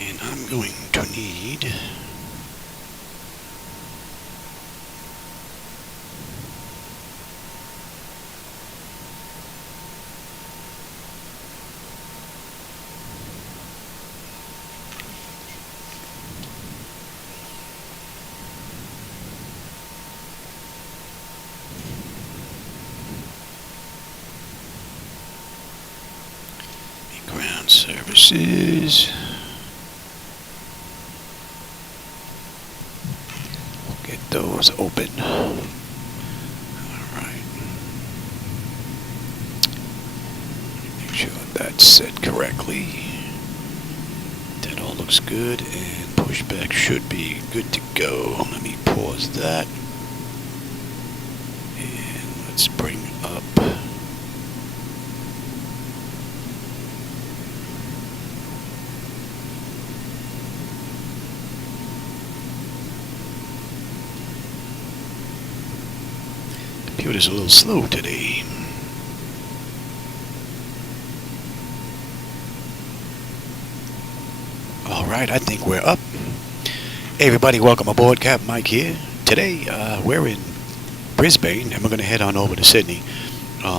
And I'm going to need ground services. Get those open. Alright. Make sure that's set correctly. That all looks good, and pushback should be good to go. Let me pause that. And let's bring up computer's a little slow today. Alright, I think we're up. Hey everybody, welcome aboard. Captain Mike here. Today, we're in Brisbane, and we're going to head on over to Sydney.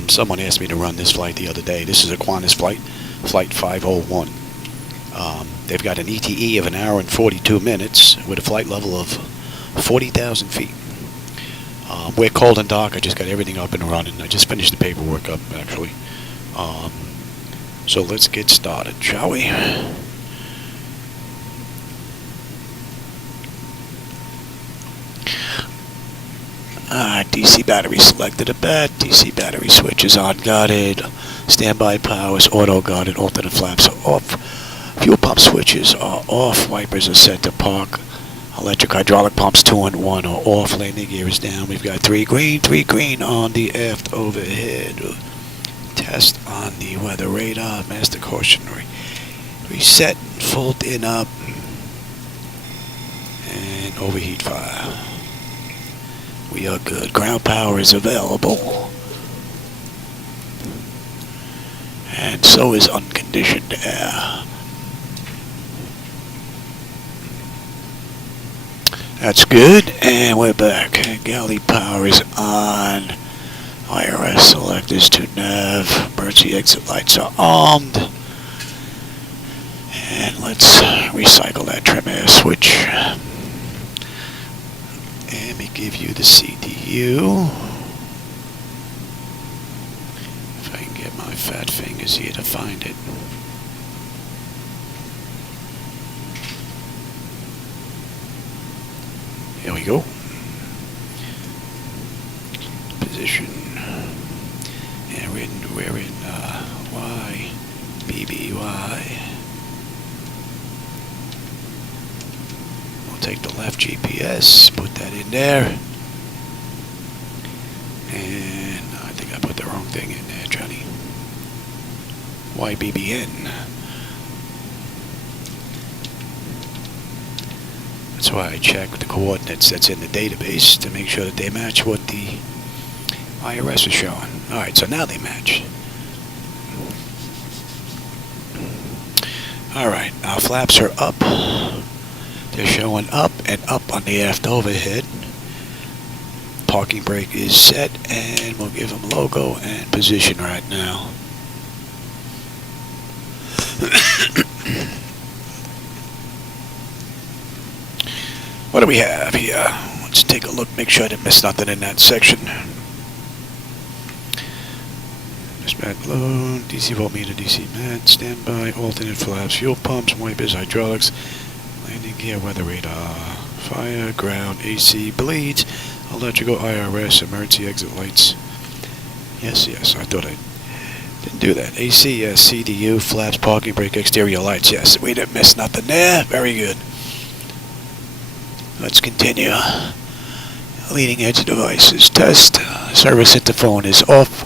Someone asked me to run this flight the other day. This is a Qantas flight, Flight 501. They've got an ETE of an hour and 42 minutes with a flight level of 40,000 feet. We're cold and dark. I just got everything up and running. I just finished the paperwork up, actually. So let's get started, shall we? DC battery selected at bat. DC battery switch is on guarded. Standby power is auto guarded. Alternate flaps are off. Fuel pump switches are off. Wipers are set to park. Electric hydraulic pumps 2 and 1 are off. Landing gear is down. We've got 3 green on the aft overhead. Test on the weather radar. Master caution reset. Full in up. And overheat fire. We are good. Ground power is available. And so is unconditioned air. That's good, and we're back. Galley power is on. IRS selectors to nav. Emergency exit lights are armed. And let's recycle that trim air switch. And let me give you the CDU. If I can get my fat fingers here to find it. Here we go. Position. And we're in YBBY. We'll take the left GPS, put that in there. And I think I put the wrong thing in there, Johnny. YBBN. That's why I check the coordinates that's in the database to make sure that they match what the IRS is showing. Alright, so now they match. Alright, our flaps are up. They're showing up and up on the aft overhead. Parking brake is set, and we'll give them logo and position right now. What do we have here? Let's take a look, make sure I didn't miss nothing in that section. Dispatch load, DC voltmeter, DC mat, standby, alternate flaps, fuel pumps, wipers, hydraulics, landing gear, weather radar, fire, ground, AC, bleeds, electrical, IRS, emergency exit lights. Yes, I thought I didn't do that. AC, yes, CDU, flaps, parking brake, exterior lights, yes. We didn't miss nothing there. Very good. Let's continue. Leading edge devices test. Service interphone is off.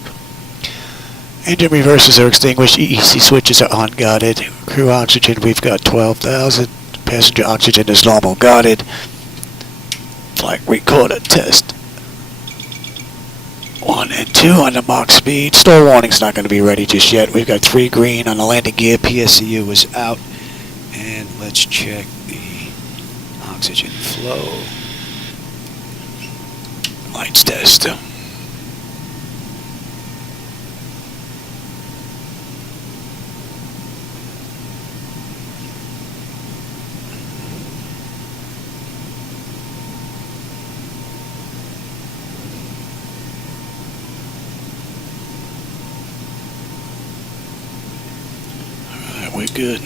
Engine reversers are extinguished. EEC switches are unguarded. Crew oxygen, we've got 12,000. Passenger oxygen is normal guarded. Flight recorder test. 1 and 2 on the Mach speed. Stall warning's not going to be ready just yet. We've got 3 green on the landing gear. PSCU is out. And let's let's check the oxygen flow. Lights test. We're good.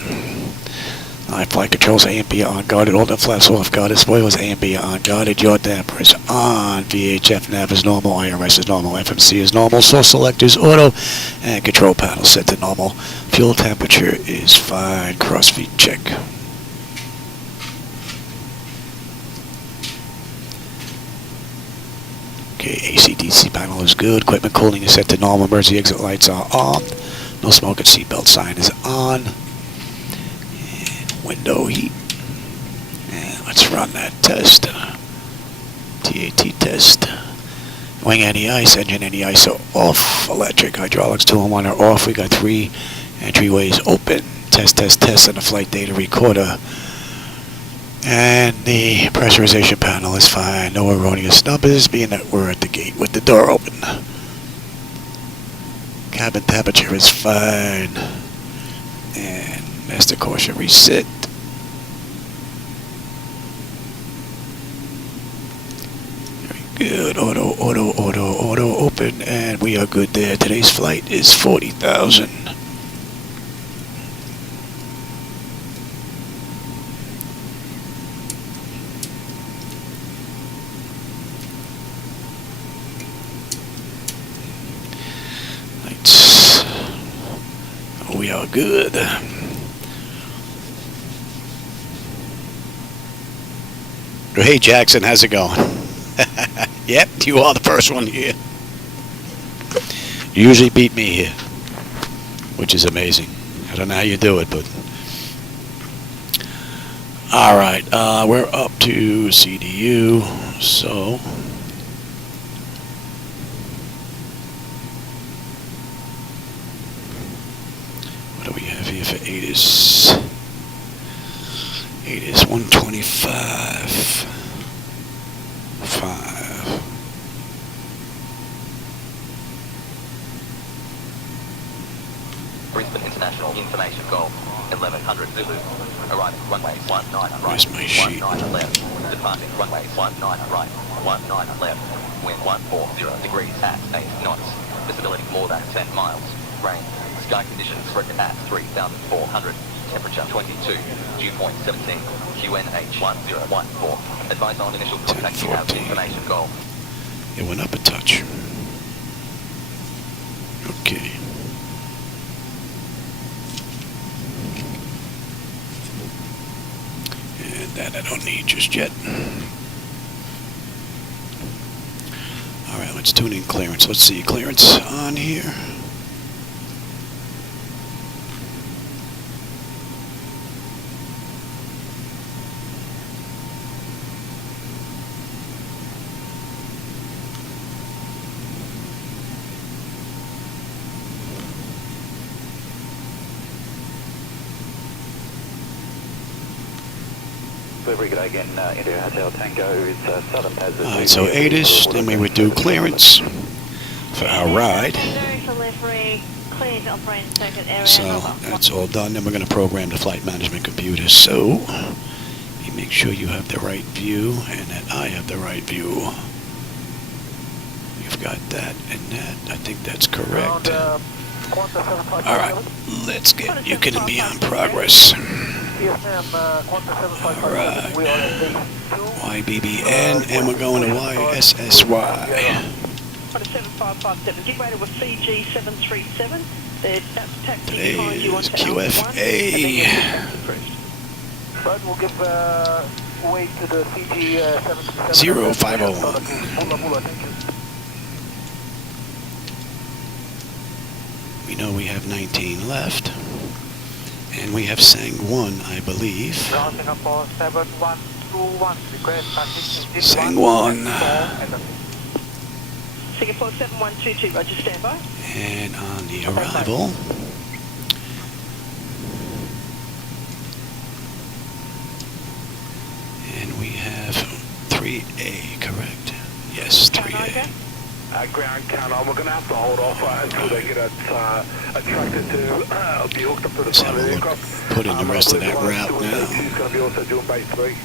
Alright, flight controls A and B are unguarded. All the flaps off guarded. Spoilers A and B are unguarded. Yaw damper is on. VHF nav is normal. IRS is normal. FMC is normal. Source select is auto. And control panel set to normal. Fuel temperature is fine. Crossfeed check. Okay, AC/DC panel is good. Equipment cooling is set to normal. Emergency exit lights are on. No smoke and seatbelt sign is on. And window heat. And let's run that test. TAT test. Wing anti-ice, engine anti-ice are off. Electric, hydraulics 2 and 1 are off. We got 3 entryways open. Test on the flight data recorder. And the pressurization panel is fine. No erroneous numbers, being that we're at the gate with the door open. Cabin temperature is fine. And master caution reset. Very good. Auto open. And we are good there. Today's flight is 40,000. We are good. Hey Jackson, how's it going? Yep, you are the first one here. You usually beat me here, which is amazing. I don't know how you do it, but all right. We're up to CDU, so. What do we have here for ATIS? ATIS 125. 5. Brisbane International Information Golf 1100 Zulu. Arriving runway 19 right. Where's my sheet? 19 left. Departing runway 19 right. 19 left. Wind 140 degrees at 8 knots. Visibility more than 10 miles. Rain. Sky conditions at 3,400. Temperature 22. Dew point 17. QNH 1014. Advise on initial contact. You have information golf. It went up a touch. Okay. And that I don't need just yet. Alright, let's tune in clearance. Let's see clearance on here. Again, India Hotel Tango is Southern Passage. Alright, so ATIS, then we would do clearance for our ride. So that's all done. Then we're going to program the flight management computer. So you make sure you have the right view and that I have the right view. You've got that and that. I think that's correct. Alright, let's get, you can be on progress. Alright, YBBN, and we're going to YSSY. Today is QFA. We'll give way to the CG 0501. We know we have 19 left. And we have sang 1, I believe. Singapore 7121. Sang 1. Singapore 7122, roger, standby. And on the arrival, A, correct. Yes, 3A. Ground count on. We're going to have to hold off until they get a tractor to be hooked up to the Let's front have of a the look. aircraft. Put in the rest of that route now. She's going to be also doing base 3.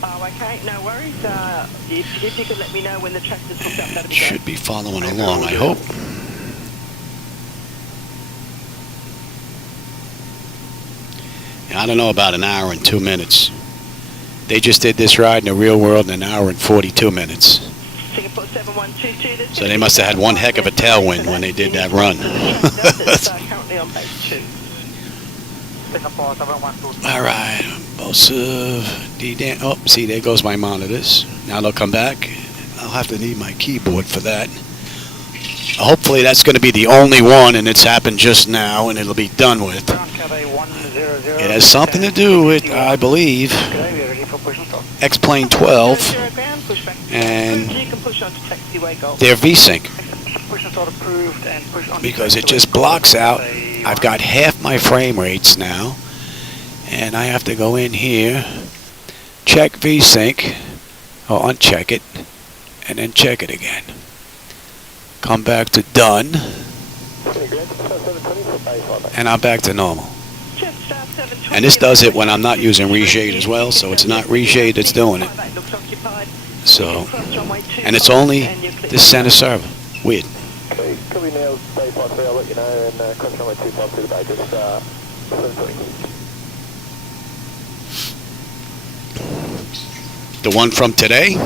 Oh, okay, no worries. If you could let me know when the tractor's hooked up, that'd be Should be following along, I hope. I don't know about an hour and 2 minutes. They just did this ride in the real world in an hour and 42 minutes. Singapore 7122. So they must have had one heck of a tailwind when they did that run. Currently on base 2. Singapore 7122. All right, both oh, see, there goes my monitors. Now they'll come back. I'll have to need my keyboard for that. Hopefully that's going to be the only one, and it's happened just now, and it'll be done with. It has something to do with, I believe, XP12 and their VSync, because it just blocks out. I've got half my frame rates now, and I have to go in here, check VSync, or uncheck it, and then check it again. Come back to done, and I'm back to normal. And this does it when I'm not using reshade as well, so it's not reshade that's doing it. So, and it's only this center server. Weird. Okay, could we nail base 3? I'll let you know, and cross runway 25 to the bay, just 720. The one from today?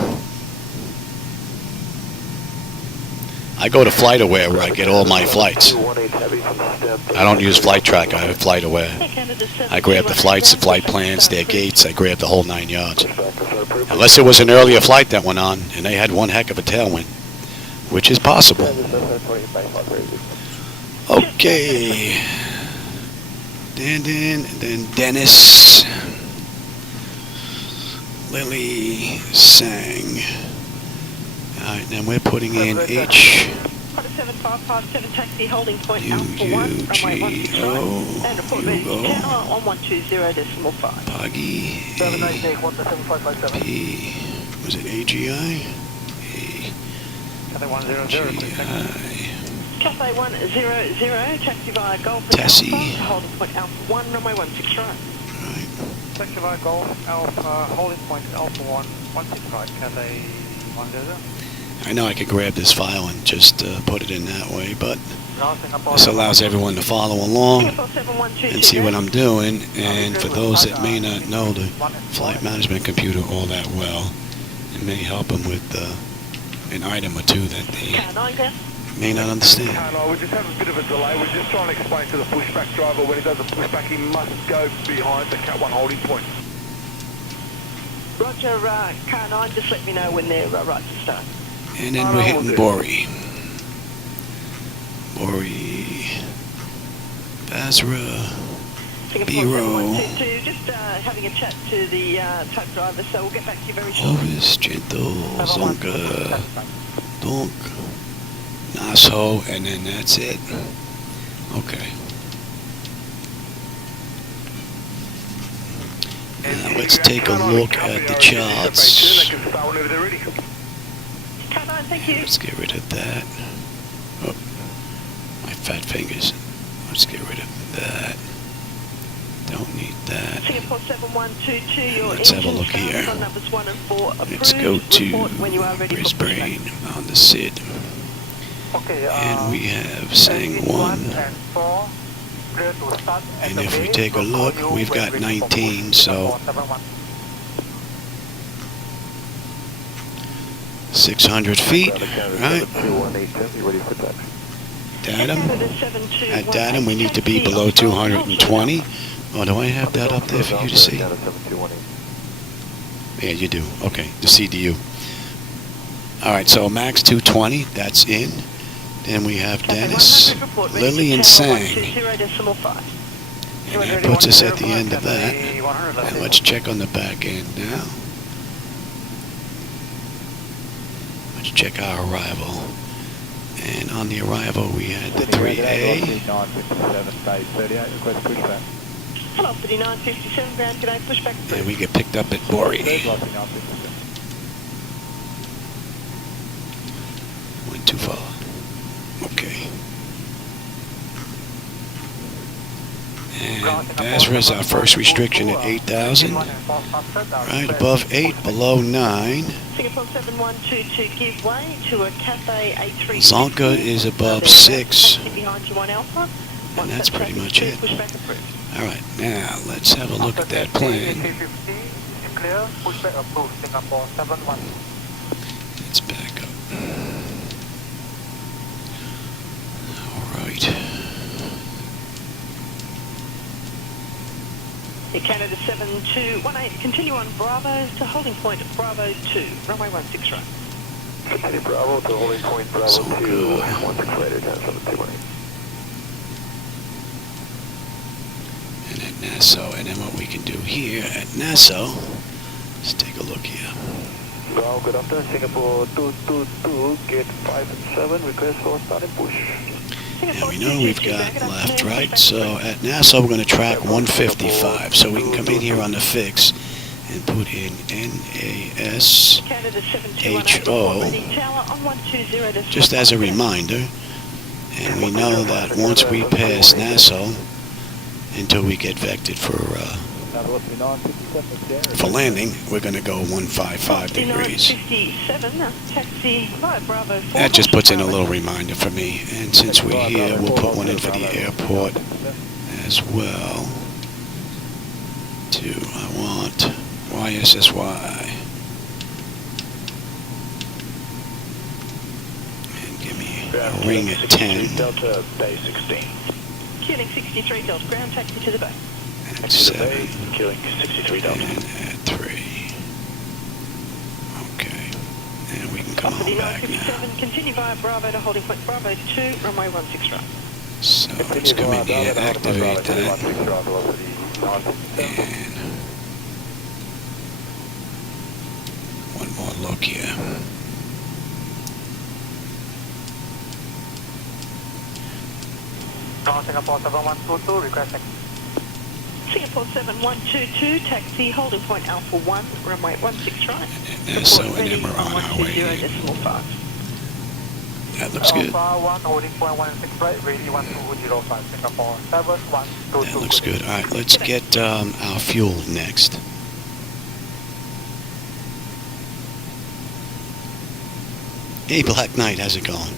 I go to FlightAware where I get all my flights. I don't use Flight Track, I have FlightAware. I grab the flights, the flight plans, their gates, I grab the whole 9 yards. Unless it was an earlier flight that went on, and they had one heck of a tailwind, which is possible. Okay. Then Dennis, Lily, Sang. Alright, then we're putting in H. 7557 taxi holding point U, Alpha U, 1, runway 1 G, to O, and report ready to turn on 120.5. Poggy, A, P, was it AGI? A, Cathay 100, taxi via Golf Tessie. Alpha, holding point Alpha 1, runway 16 right. right. Taxi via Golf Alpha, holding point Alpha 1, 16 right, Cathay 100. I know I could grab this file and just put it in that way, but this allows everyone to follow along and see what I'm doing. And for those that may not know the flight management computer all that well, it may help them with an item or two that they may not understand. We just have a bit of a delay. We're just trying to explain to the pushback driver when he does a pushback, he must go behind the Cat 1 holding point. Roger, Car 9, just let me know when they're right to start. And then we're hitting Bori. Bori, Basra, Biro, just having a chat to the truck driver, so we'll get back to you very shortly. Ovis, Gentle, Zonka, Donk, Naso, and then that's it. Okay. Now let's take a look at the charts. Thank you. Let's get rid of that. Oh, my fat fingers. Let's get rid of that. Don't need that. Singapore 7122, your Let's have a look here. on numbers 1 and 4 approved. Let's go to when you are ready Brisbane on the SID. Okay, And we have Sang 1. And if we take a look, we've got 19, so 600 feet, right? Datum. At datum, we need to be below 220. Oh, do I have that up there for you to see? Yeah, you do. Okay, the CDU. All right, so max 220, that's in. Then we have Dennis, Lily, and Sang. And that puts us at the end of that. And let's check on the back end now. Let's check our arrival. And on the arrival, we had the 3A. Hello, 3957, ground, can I push back? And we get picked up at Bori. too far. Okay. And Basra is our first restriction at 8,000. Right above 8, below 9. Singapore 7122, give way to a Cathay A3. Zonka is above 6. Behind you on Alpha. And that's pretty much it. Pushback approved. Alright, now let's have a look at that plan. Clear, pushback approved, Singapore 71. Let's back up. Alright. Canada 7218, continue on Bravo to holding point Bravo 2, runway 16 right. Continue Bravo to holding point Bravo So 2, good. 16 later, 10-7-2-1. And at Nassau, and then what we can do here at Nassau, let's take a look here. Bravo, good afternoon, Singapore 222, gate 5 and 7, request for start and push. And we know we've got left, right, so at Nassau we're going to track 155, so we can come in here on the fix and put in NASHO, just as a reminder, and we know that once we pass Nassau, until we get vectored for landing, we're going to go 155 degrees. That just puts in a little reminder for me, and since we're here, we'll put one in for the airport as well. I want YSSY. And give me a ring at 10. Delta Bay 16. Killing 63 Delta, ground taxi to the bay. At 7. Killing 63 Delta. And at 3. Okay. And we can come on back now. Continue via Bravo to holding point Bravo 2, runway 16 right. So let's come in here, activate that. And one more look here. Singapore 7122, request Singapore 7122, taxi holding point Alpha 1, runway 16 right. And so, and then we're on our way here. That looks good. Alpha 1, holding point 16 right, ready 1205, Singapore 7122. That looks good. Alright, let's get our fuel next. Hey, Black Knight, how's it going?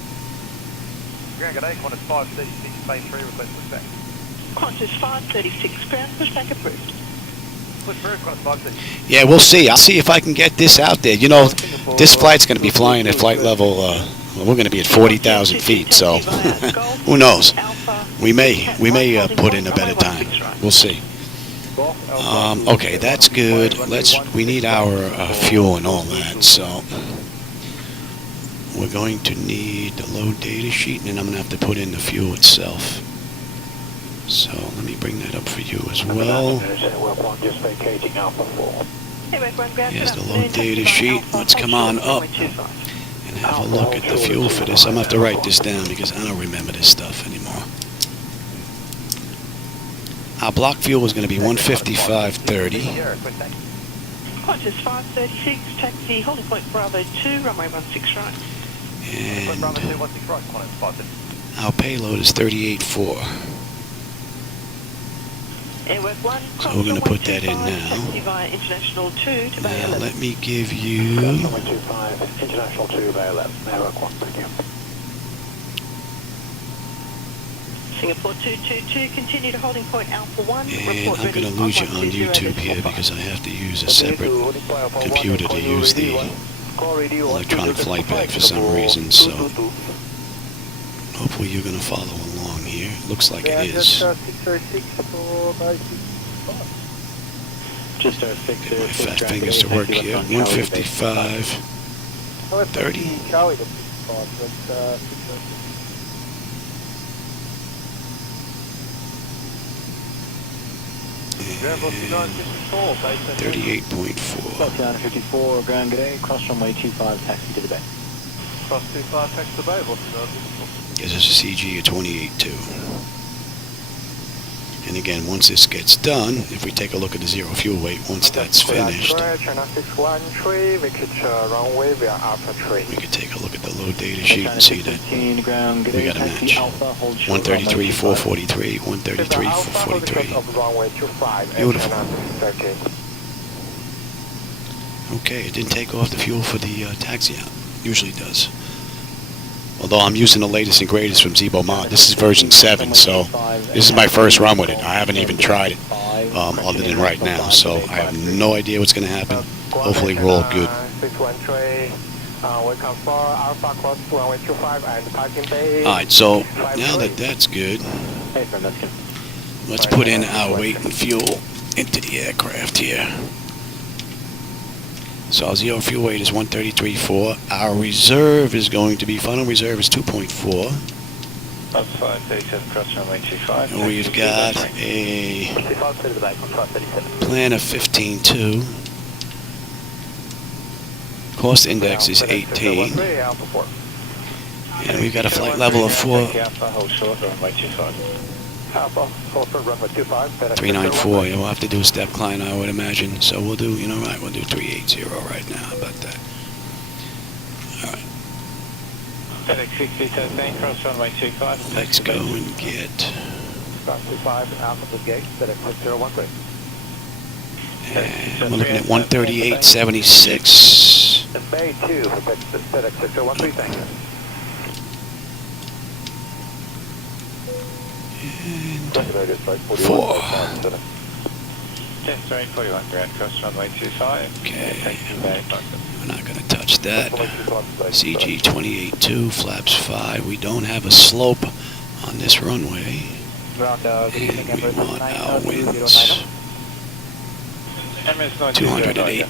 Grand G'day, Qantas 536, phase 3, request pushback. Qantas 536, ground pushback approved. Push through, Qantas 536. Yeah, we'll see. I'll see if I can get this out there. You know, this flight's going to be flying at flight level, we're going to be at 40,000 feet, so who knows? We may put in a better time. We'll see. Okay, that's good. We need our fuel and all that, so we're going to need the load data sheet, and then I'm going to have to put in the fuel itself. So let me bring that up for you as well. Here's the load data sheet. Let's come on up and have a look at the fuel for this. I'm going to have to write this down because I don't remember this stuff anymore. Our block fuel was going to be 155.30. Qantas 536, taxi holding point Bravo 2, runway 16 right. And our payload is 38.4. Airwork 1, So we're going to put that in now. via International 2 to Bay Now 11. let me give you... International 2, Bay 11. Airwork 1, thank you. Singapore 222, continue to holding point Alpha 1. And I'm going to lose you on YouTube here because I have to use a separate computer to use the electronic flight bag for some reason, so hopefully you're going to follow along here. Looks like it is. Just Get my fat fingers to work here. 155.30. And 38.4. 54, ground g'day, cross runway 25, taxi to the bay. Cross 25, taxi to the bay, Gives us a CG of 28.2. And And again, once this gets done, if we take a look at the zero fuel weight, once that's finished, China 613, we could runway, we are after 3. we could take a look at the load data sheet and see that we got a match. 133, 443, 133, 443. Runway 25, Beautiful. China 613. Okay, it didn't take off the fuel for the taxi out. Usually does. Although I'm using the latest and greatest from Zibo Mod. This is version 7, so this is my first run with it. I haven't even tried it other than right now, so I have no idea what's going to happen. Hopefully we're all good. 613, welcome for Alpha Cross runway 25 and parking bay. Alright, so now that that's good, let's put in our weight and fuel into the aircraft here. So our zero fuel weight is 133.4. Our reserve is going to be, final reserve is 2.4. And we've got a plan of 15.2. Cost index is 18. And we've got a flight level of 394. Yeah, we'll have to do a step climb, I would imagine. So we'll do, you know, right, we'll do 380 right now. How about that? Alright. Let's go and get. And we're looking at 138.76. Bay 2 for FedEx 6013, thank you. And 4. Okay. We're not going to touch that. CG 28.2, flaps 5. We don't have a slope on this runway. And we want our winds. 208.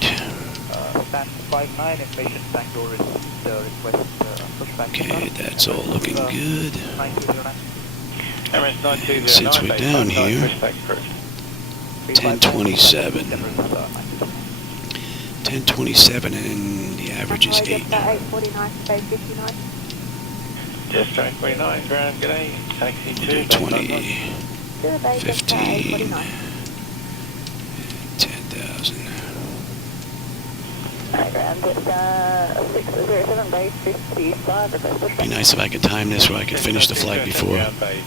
Okay, that's all looking good. And since we're down here, 1027. 1027 and the average is 8 now. 49 ground, g'day. Taxi 2, 20, 15, 10,000. Be nice if I could time this where I could finish the flight before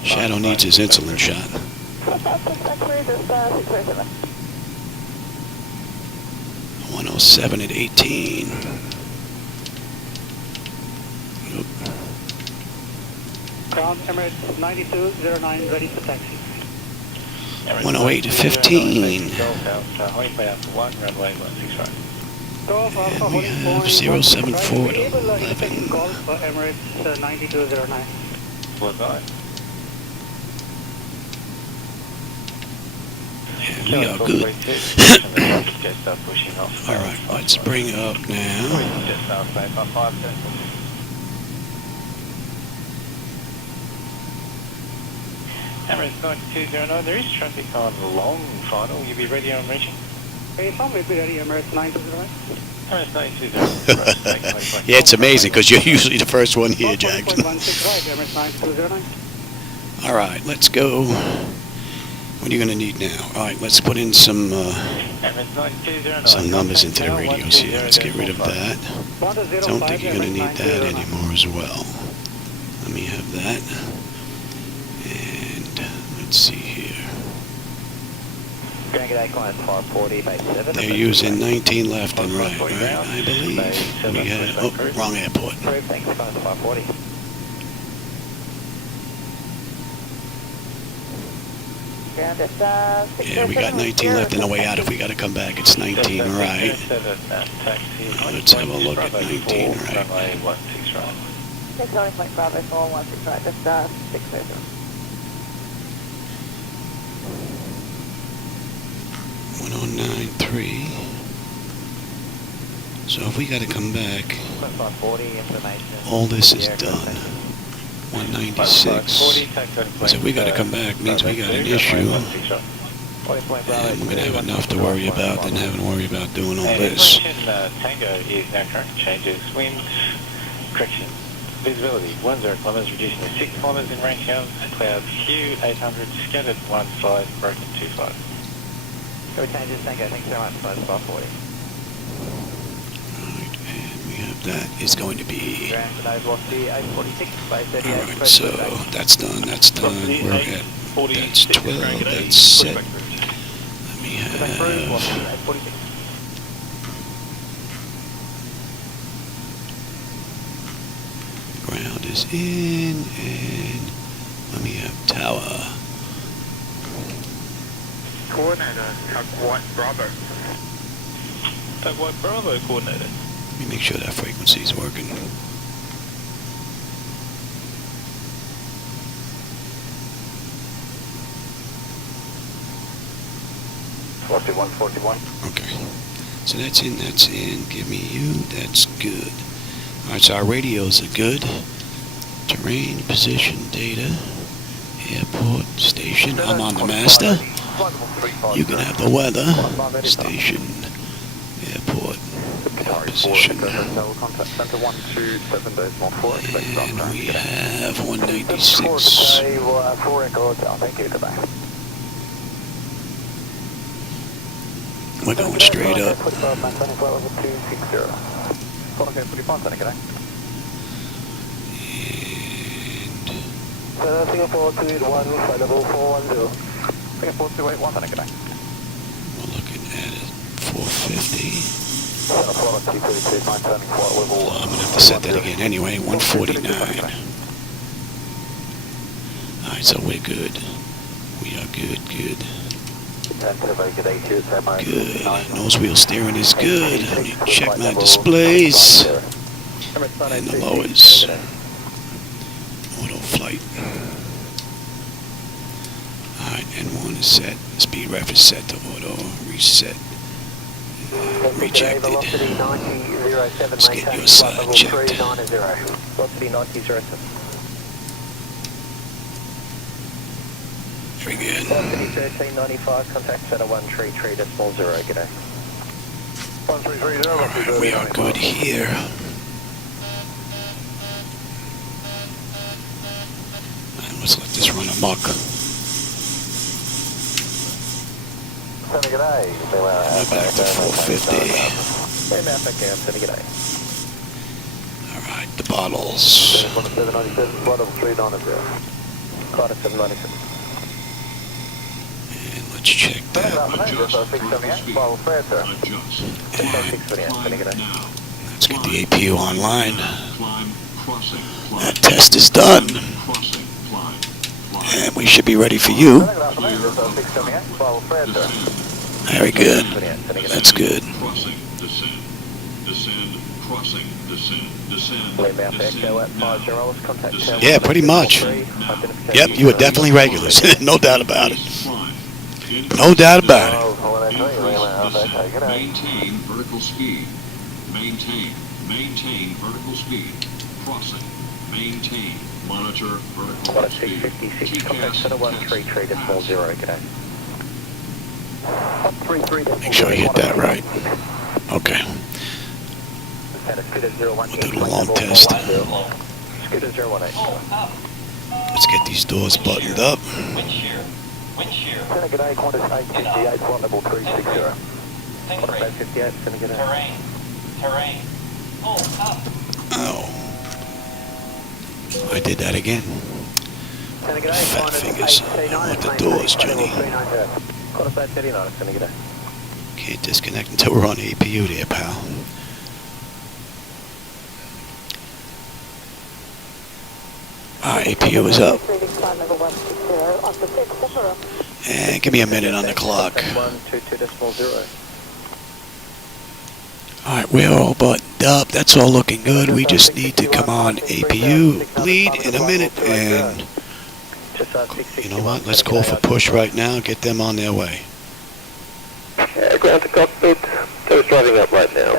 Shadow needs his insulin shot. 107 at 18. Nope. Ground Emirates 9209 ready for taxi. 108 at 15. And we have 074 at 11. Call for Emirates 9209. And we are good. Alright, let's bring up now. Emirates 9209, there is traffic on long final. Will you be ready on reaching? Hey, some will be ready, Emirates 9209. Emirates 9209. Yeah, it's amazing because you're usually the first one here, Jack. 165, Emirates 9209. Alright, let's go. What are you going to need now? Alright, let's put in some numbers into the radios here. Let's get rid of that. Don't think you're going to need that anymore as well. Let me have that. And let's see here. They're using 19 left and right, I believe. We had, oh, wrong airport. Yeah, we got 19 left in the way out. If we got to come back, it's 19 right. Let's have a look at 19 right. 1093. So if we got to come back, all this is done. 196. So if we got to come back, means we got an issue. And we're going to have enough to worry about than having to worry about doing all this. Tango is now current changes. Wind, correction. Visibility 10 kilometres, reducing to 6 kilometres in range count. Clouds Q800, scattered 15, broken 25. Go changes, thank you so much. Flight 540. Alright, and we have that is going to be... Ground today, velocity 846, base 38. Alright, so that's done, that's done. We're at... That's 12, that's set. Let me have... Velocity 846. Ground is in, and let me have tower. Coordinator, Tug White Bravo. Tug White Bravo, coordinator. Let me make sure that frequency is working. Velocity 141. Okay. So that's in, give me you, that's good. Alright, so our radios are good. Terrain, position, data, airport, station. I'm on the master. You can have the weather, station, airport, position. And we have 196. We're going straight up. And Singapore 281, flight level 410. Singapore 281, good day. we're looking at it 450. Well, I'm going to have to set that again anyway, 149. Alright, so we're good. We are good, good. Good. Nose wheel steering is good. Let me check my displays. And the lowers. Auto flight. Alright, N1 is set. Speed ref is set to auto. Reset. Rejected. Let's get your side checked. Velocity 9007. Very good. Velocity 1395, contact center 133.0, good day. 1330. Alright, we are good here. And let's let this run amok. Good day. We're back to 450. Alright, the bottles. 797, flight level 390. Qantas 797. And let's check that. Let's get the APU online. That test is done. And we should be ready for you. Very good. That's good. Yeah, pretty much. Yep, you were definitely regulars. No doubt about it. No doubt about it. Maintain vertical speed. Maintain vertical speed. Crossing. Maintain. Monitor vertical speed. 56, contact center 133.0, good day. Make sure you hit that right. Okay. We'll do the long test. Let's get these doors buttoned up. Wind shear. Good day, Qantas 858, flight level 360. Qantas 858, good day. Terrain. Pull up. Oh. I did that again. Fat fingers. I want the doors, Jenny. Qantas 839, good day. Can't disconnect until we're on APU there, pal. APU is up. And give me a minute on the clock. 122.0. Alright, we're all buttoned up. That's all looking good. We just need to come on APU lead in a minute. And you know what? Let's call for push right now. Get them on their way. Ground to cockpit. They're driving up right now.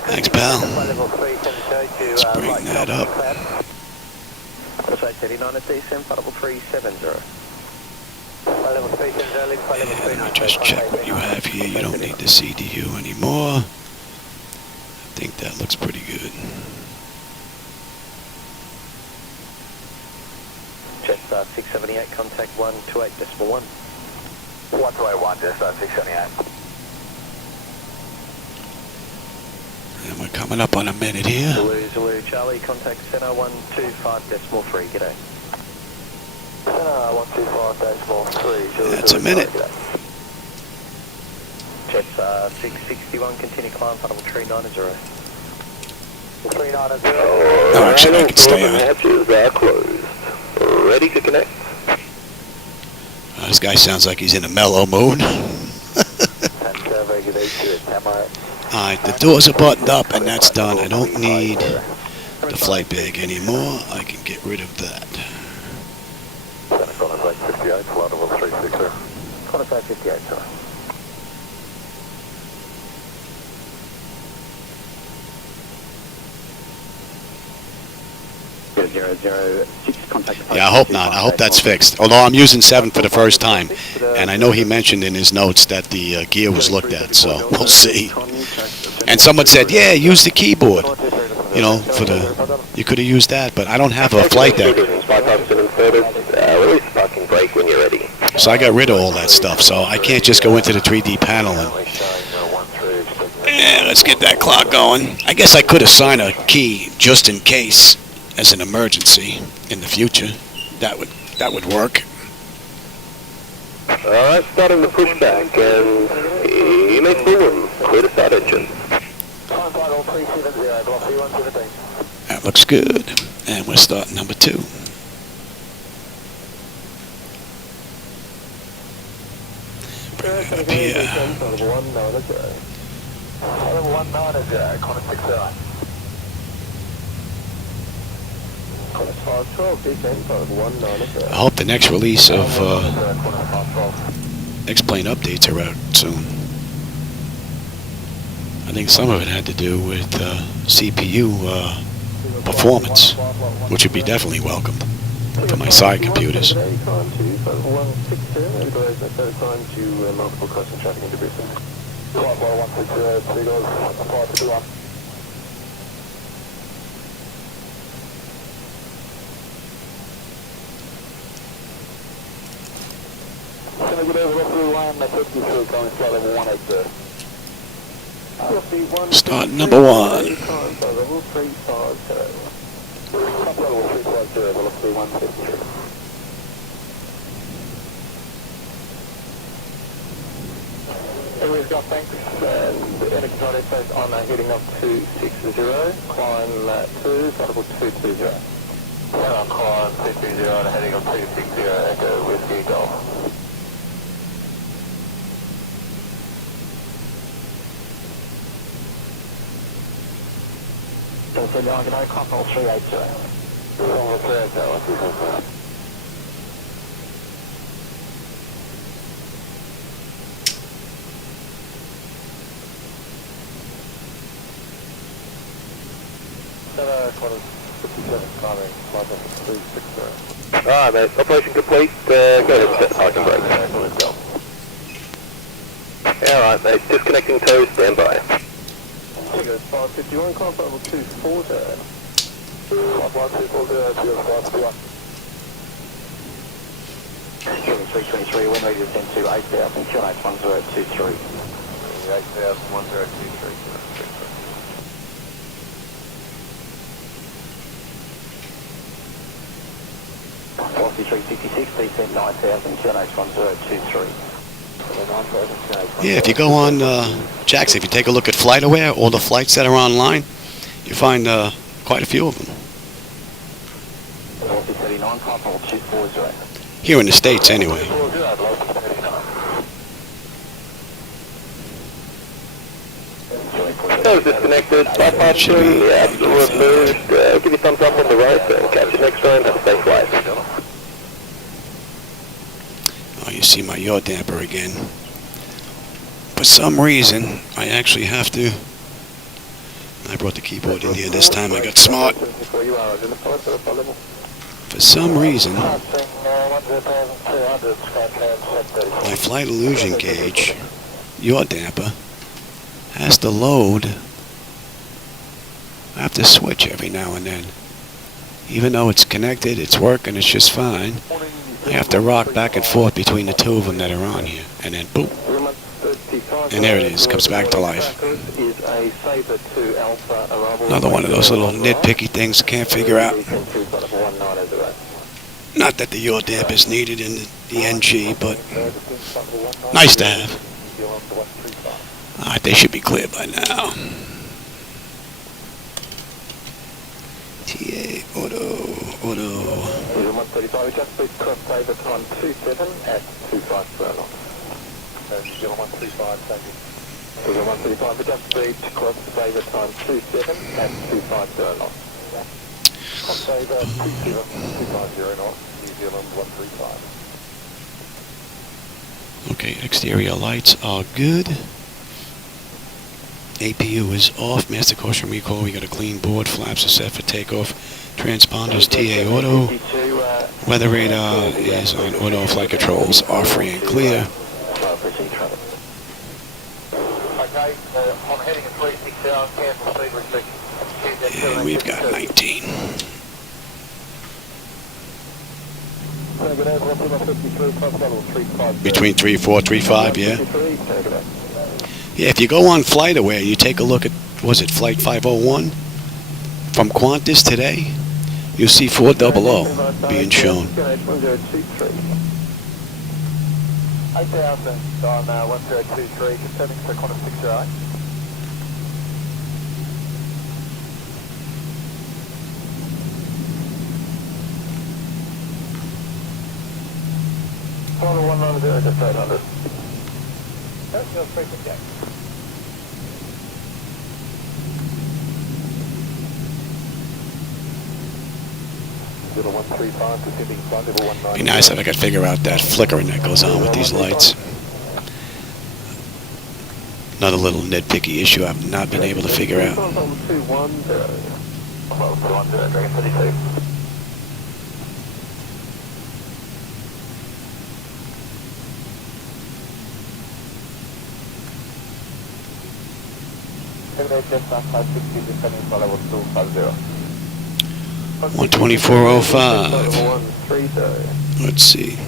Thanks, pal. Let's bring that up. Qantas 839 at descent, level 370. And let me just check what you have here. You don't need the CDU anymore. I think that looks pretty good. Jetstar 678, contact 128.1. 1281, Jetstar 678. And we're coming up on a minute here. Zulu, Zulu, Charlie, contact center 125.3, g'day. Center 125.3. That's a minute. Jetstar 661, continue climb, final 390. 390. Oh, actually, I can stay on. Hatches are closed. Ready to connect. This guy sounds like he's in a mellow mood. Alright, the doors are buttoned up and that's done. I don't need the flight bag anymore. I can get rid of that. Qantas 58, flight level 360. Qantas 58, sir. Yeah, I hope not. I hope that's fixed. Although I'm using 7 for the first time. And I know he mentioned in his notes that the gear was looked at, so we'll see. And someone said, yeah, use the keyboard. You know, for the, you could have used that, but I don't have a flight deck. So I got rid of all that stuff, so I can't just go into the 3D panel and, yeah, let's get that clock going. I guess I could assign a key just in case as an emergency in the future. That would work. Alright, starting the pushback, and you may pull them. Clear to start engine. That looks good. And we're starting number 2. Bring that up here. I hope the next release of X-Plane updates are out soon. I think some of it had to do with CPU performance, which would be definitely welcomed for my side computers. Start number 1. We've got thanks, and the air control airspace on heading up to 60, climb 2, vertical 220. Yeah, climb 220 and heading up 260, Echo Whiskey Golf. So now I'm going to climb 380. Over 380, Alright, mate. Operation complete. Go ahead and set parking brakes. Alright, mate. Disconnecting toes. Stand by. 51, climb level 240. 323, wind rate is 10 to 8,000, QNH 1023. 8,000, 1023. Velocity 366, descent 9,000, QNH 1023. Yeah, if you go on, Jackson, if you take a look at FlightAware, all the flights that are online, you find quite a few of them. Velocity 39, climb level 240. Here in the States, anyway. Toes disconnected. Bypass through. Yeah, removed. Give you thumbs up on the right and catch you next time. Have a safe flight. Oh, you see my yaw damper again. For some reason, I actually have to... I brought the keyboard in here this time. I got smart. For some reason, my flight illusion gauge, yaw damper, has to load. I have to switch every now and then. Even though it's connected, it's working, it's just fine. I have to rock back and forth between the two of them that are on here. And then, boop. And there it is, comes back to life. Another one of those little nitpicky things I can't figure out. Not that the yaw damp is needed in the NG, but nice to have. Alright, they should be clear by now. TA, auto. 135, just please cross over time 27 at 25 per knot. 135, thank you. 135, just please cross over time 27 at 25 per knot. Cross over 27, 250 knot, New Zealand 135. Okay, exterior lights are good. APU is off. Master caution recall. We got a clean board. Flaps are set for takeoff. Transponders TA auto. Weather radar is on auto. Flight controls are free and clear. And we've got 19. Between 34, 35, yeah. Yeah, if you go on FlightAware, you take a look at, was it Flight 501 from Qantas today, you'll see 400 being shown. 8,000 on 1023, confirming for Qantas 608. Total 190, just 800. That's your frequency. Be nice if I could figure out that flickering that goes on with these lights. Another little nitpicky issue I've not been able to figure out. Level 124.05. Let's see.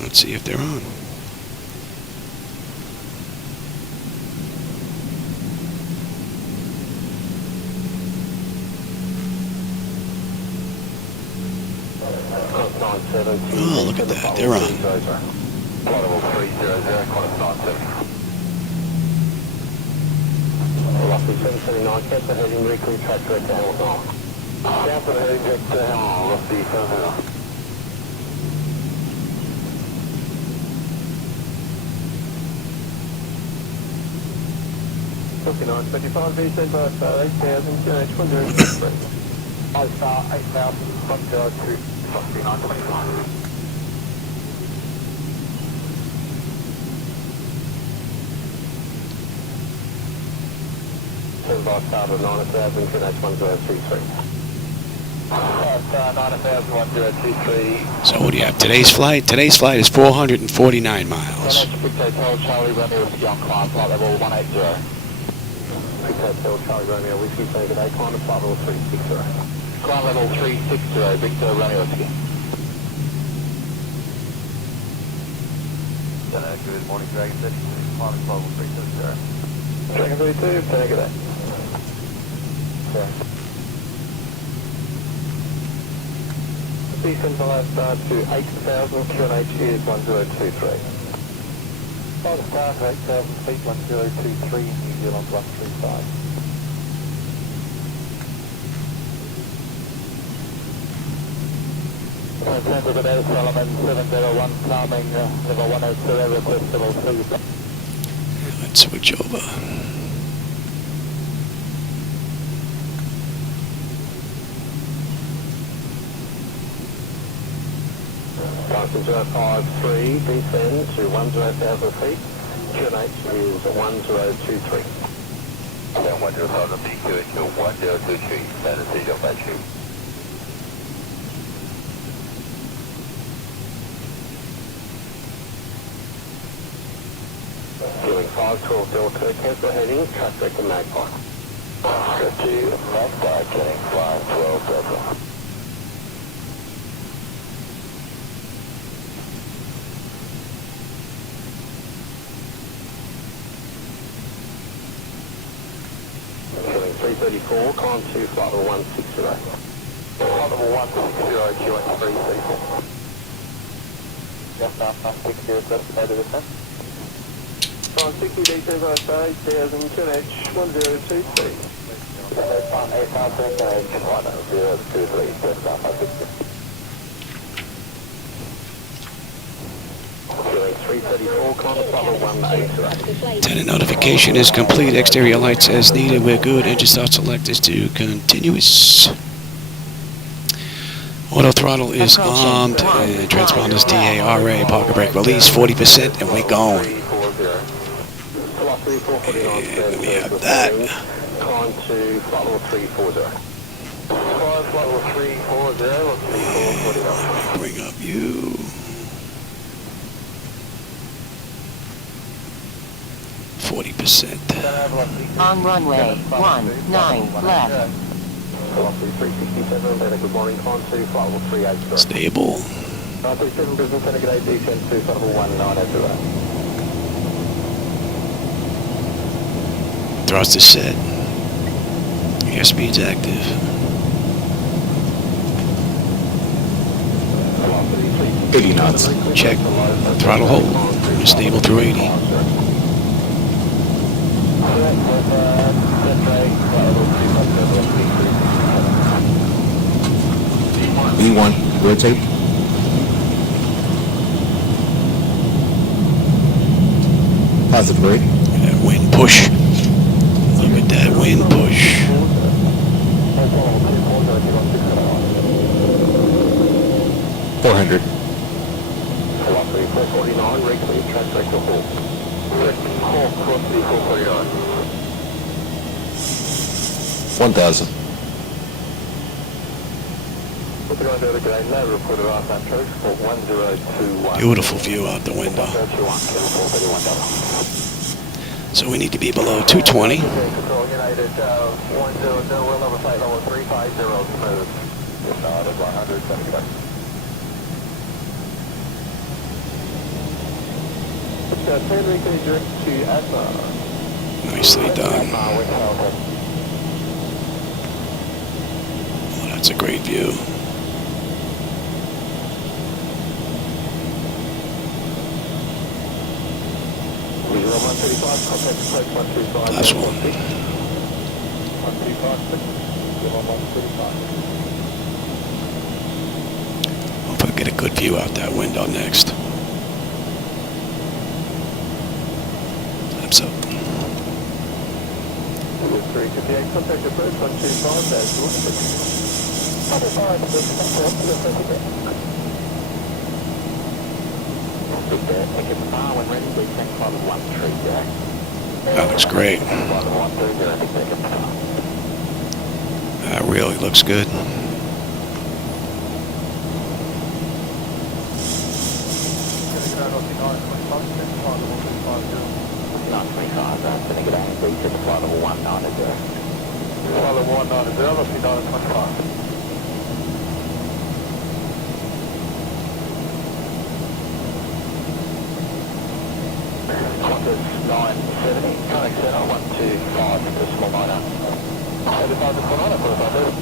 Let's see if they're on. Oh, look at that. They're on. Roughly 779, cancel heading, recruit track direct to Hamilton. Cancel heading direct to Hamilton, roughly 779. Looking on 25, VC by 8,000, QH 103. 8,000, 102, 925. By start of 9,000, QH 1023. 9,000, 1023. So what do you have? Today's flight? Today's flight is 449 miles. Charlie Romeo Whiskey on climb flight level 180. Hotel Charlie Romeo Whiskey, so today climb to flight level 360. Climb level 360, Victor Romeo Whiskey. Good morning, Dragon 32, climbing flight level 360. Dragon 32, good day. Descend by star to 8,000, QNH is 1023. By the star to 8,000 feet, 1023, New Zealand 135. Centre to Air Solomon 701, climbing level 102, request level 3. Let's switch over. License 053, descend to 10,000 feet, QNH is 1023. Down 10,000 feet, QNH 1023, status is your battery. Doing 512 Delta, cancel heading, track record Magpie. 2, Magpie, getting flying 12 Delta. Killing 334, con 2, flight level 160. Flight level 160, QX 334. Just after 60, specified to the sun. On 60 details on 8000, QNH 1023. That's on 8000, QNH 1023, just after 60. Killing 334, Qantas level 180. Tenant notification is complete. Exterior lights as needed. We're good. Engine start select is to continuous. Auto throttle is armed. And transponders DARA. Parker brake release 40%, and we're going. And we have that. Climb to flight level 340. Flight level 340, 3449. Bring up you. On runway 19 left. Velocity 367, and a good morning, climb to flight level 380. Stable. 937 Brisbane, Center, good day, descend to flight level 190. Thrust is set. Airspeed's active. Velocity 80 knots. Check. Throttle hold. We're stable through 80. E1, rotate. Positive brake. That wind push. Look at that wind push. 400. Velocity 449, recently transect to hold. Velocity 449. 1000. What's going on today? No reported off approach for 1021. Beautiful view out the window. So we need to be below 220. Control United 100, we'll level flight level 350 smooth. Just out of 100, 70 back. It's 10 weekly direct to Adma. Nicely done. Oh, that's a great view. Last one. Hope I get a good view out that window next. That's up. That looks great. That really looks good. Qantas 970, Connect Center 125, decimal minor. 35 decimal minor, 45.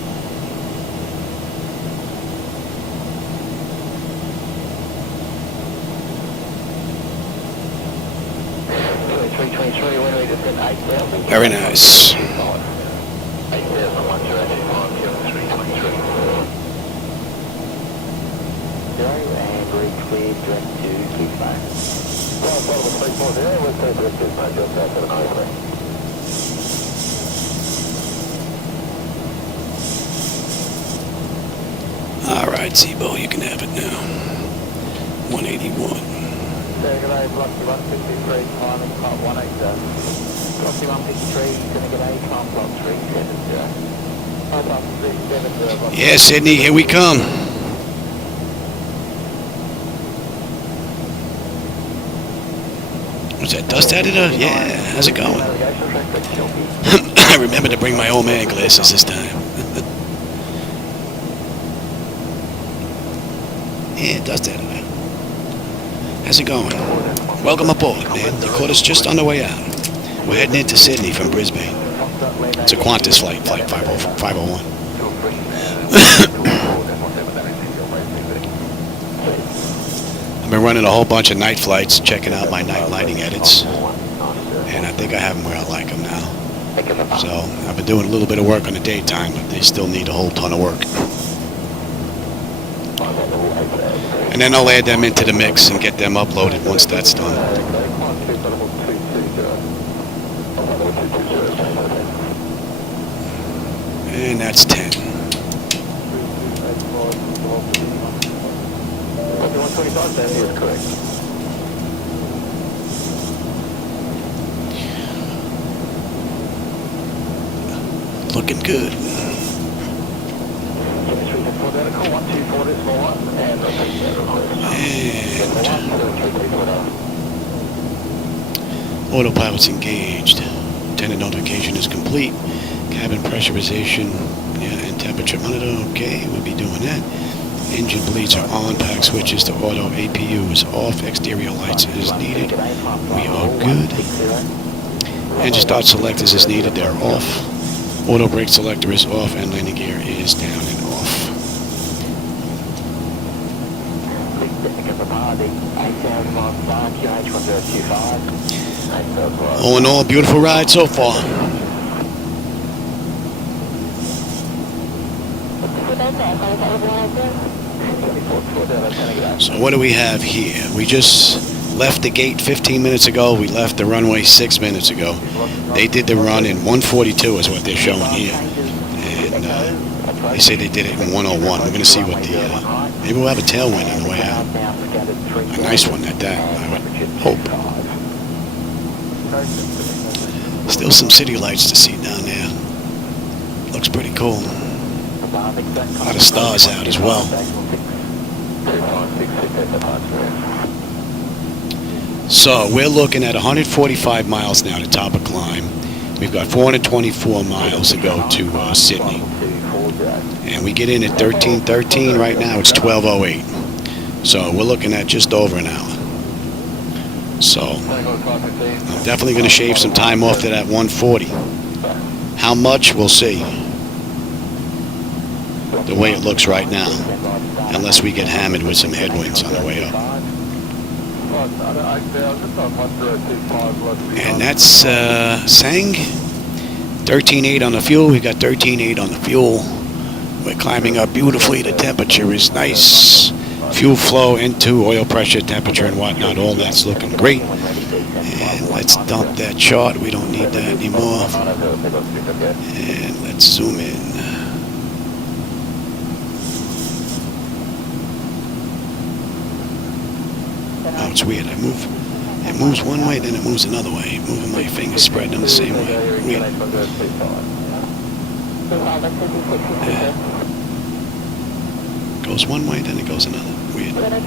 2323, when we descend 8,000. Very nice. 8,1025, 323. And brake clear, direct to Brisbane. Well, level 340, we'll take direct to Brisbane, just after the 93. Alright, Zibo, you can have it now. 181. G'day, Velocity 153, climbing climb 180. Velocity 153, gonna get A, climb block 370. Yeah, Sydney, here we come. What's that, dust editor? Yeah, how's it going? I remember to bring my old man glasses this time. Yeah, it does that. How's it going? Welcome aboard, man. You caught us just on the way out. We're heading into Sydney from Brisbane. It's a Qantas flight, flight 501. I've been running a whole bunch of night flights, checking out my night lighting edits, and I think I have them where I like them now. So I've been doing a little bit of work on the daytime, but they still need a whole ton of work. And then I'll add them into the mix and get them uploaded once that's done. And that's 10. Looking good. And autopilot's engaged. Attendant notification is complete. Cabin pressurization and temperature monitor. Okay, we'll be doing that. Engine bleeds are on. Pack switches to auto. APU is off. Exterior lights is needed. We are good. Engine start selectors is needed. They're off. Auto brake selector is off, and landing gear is down and off. All in all, beautiful ride so far. So what do we have here? We just left the gate 15 minutes ago. We left the runway 6 minutes ago. They did the run in 142 is what they're showing here. And they say they did it in 101. We're going to see what the... maybe we'll have a tailwind on the way out. A nice one at that, I would hope. Still some city lights to see down there. Looks pretty cool. A lot of stars out as well. So we're looking at 145 miles now to top of climb. We've got 424 miles to go to Sydney. And we get in at 13:13 right now. It's 12:08. So we're looking at just over an hour. So I'm definitely going to shave some time off to that 140. How much, we'll see. The way it looks right now. Unless we get hammered with some headwinds on the way up. And that's Sang. 13.8 on the fuel. We've got 13.8 on the fuel. We're climbing up beautifully. The temperature is nice. Fuel flow into oil pressure, temperature, and whatnot. All that's looking great. And let's dump that chart. We don't need that anymore. And let's zoom in. Oh, it's weird. It moves one way, then it moves another way. Moving my fingers, spreading them the same way. Weird. Yeah. Goes one way, then it goes another. Weird. And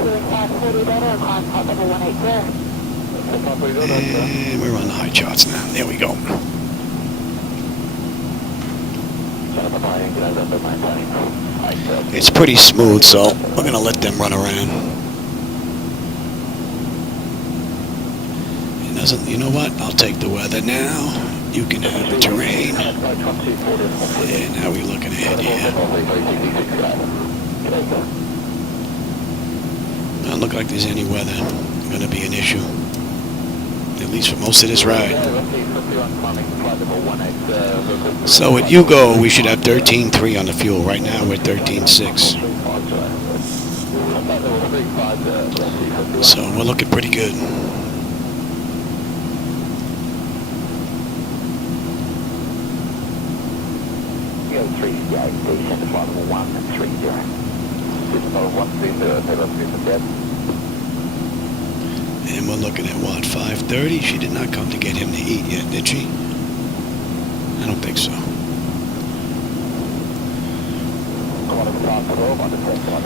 we're on the high charts now. There we go. It's pretty smooth, so we're going to let them run around. You know what? I'll take the weather now. You can have the terrain. And how are we looking ahead here? Doesn't look like there's any weather going to be an issue. At least for most of this ride. So at Yugo, we should have 13.3 on the fuel. Right now we're 13.6. So we're looking pretty good. And we're looking at what, 5:30? She did not come to get him to eat yet, did she? I don't think so.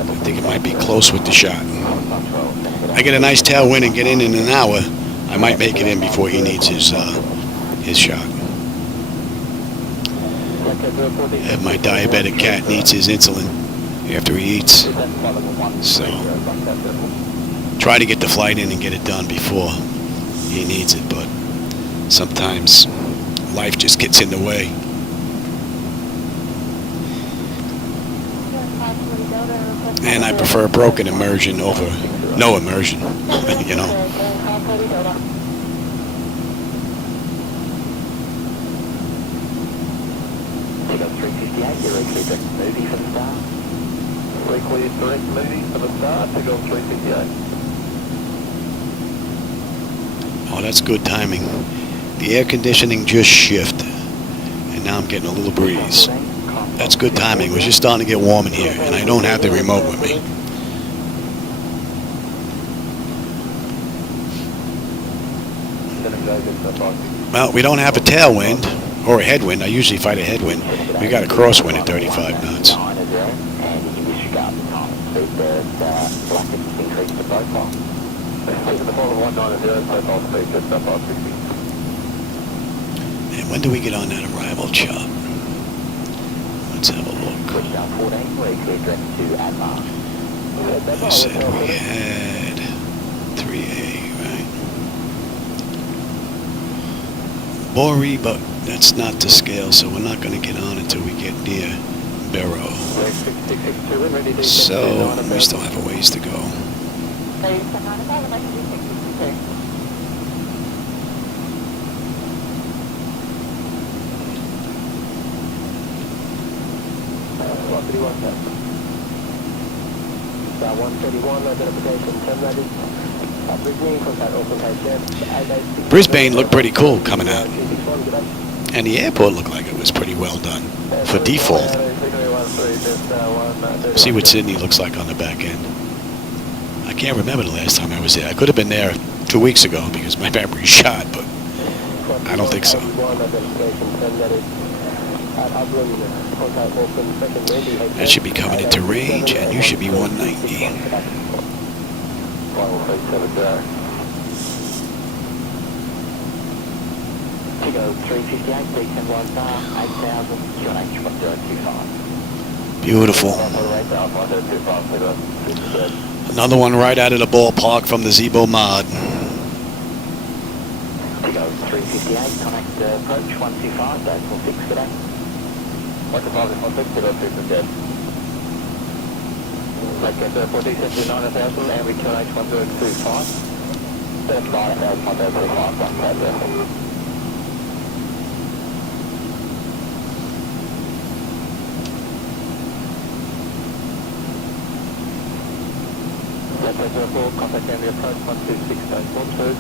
I think it might be close with the shot. I get a nice tailwind and get in an hour. I might make it in before he needs his shot. And my diabetic cat needs his insulin after he eats. So, try to get the flight in and get it done before he needs it, but sometimes life just gets in the way. And I prefer broken immersion over no immersion, you know. Tigo 358, you're clear direct movie for the start. Clear direct movie for the start, Tigo 358. Oh, that's good timing. The air conditioning just shifted, and now I'm getting a little breeze. That's good timing. It was just starting to get warm in here, and I don't have the remote with me. Well, we don't have a tailwind or a headwind. I usually fight a headwind. We got a crosswind at 35 knots. And when do we get on that arrival chart? Let's have a look. I said we had 3A, right? Bori, but that's not to scale, so we're not going to get on until we get near Barrow. So we still have a ways to go. Brisbane looked pretty cool coming out, and the airport looked like it was pretty well done for default. See what Sydney looks like on the back end. I can't remember the last time I was there. I could have been there 2 weeks ago because my battery's shot, but I don't think so. That should be coming into range, and you should be 190. Beautiful. Another one right out of the ballpark from the Zibo Mod. 358, connect approach 125, Daisy 6 today. 125, 16, 2 Make it 40 cents to 9,000, and return H1025. 9,000, 1,025, 1,000. Contact Henry approach 126.12.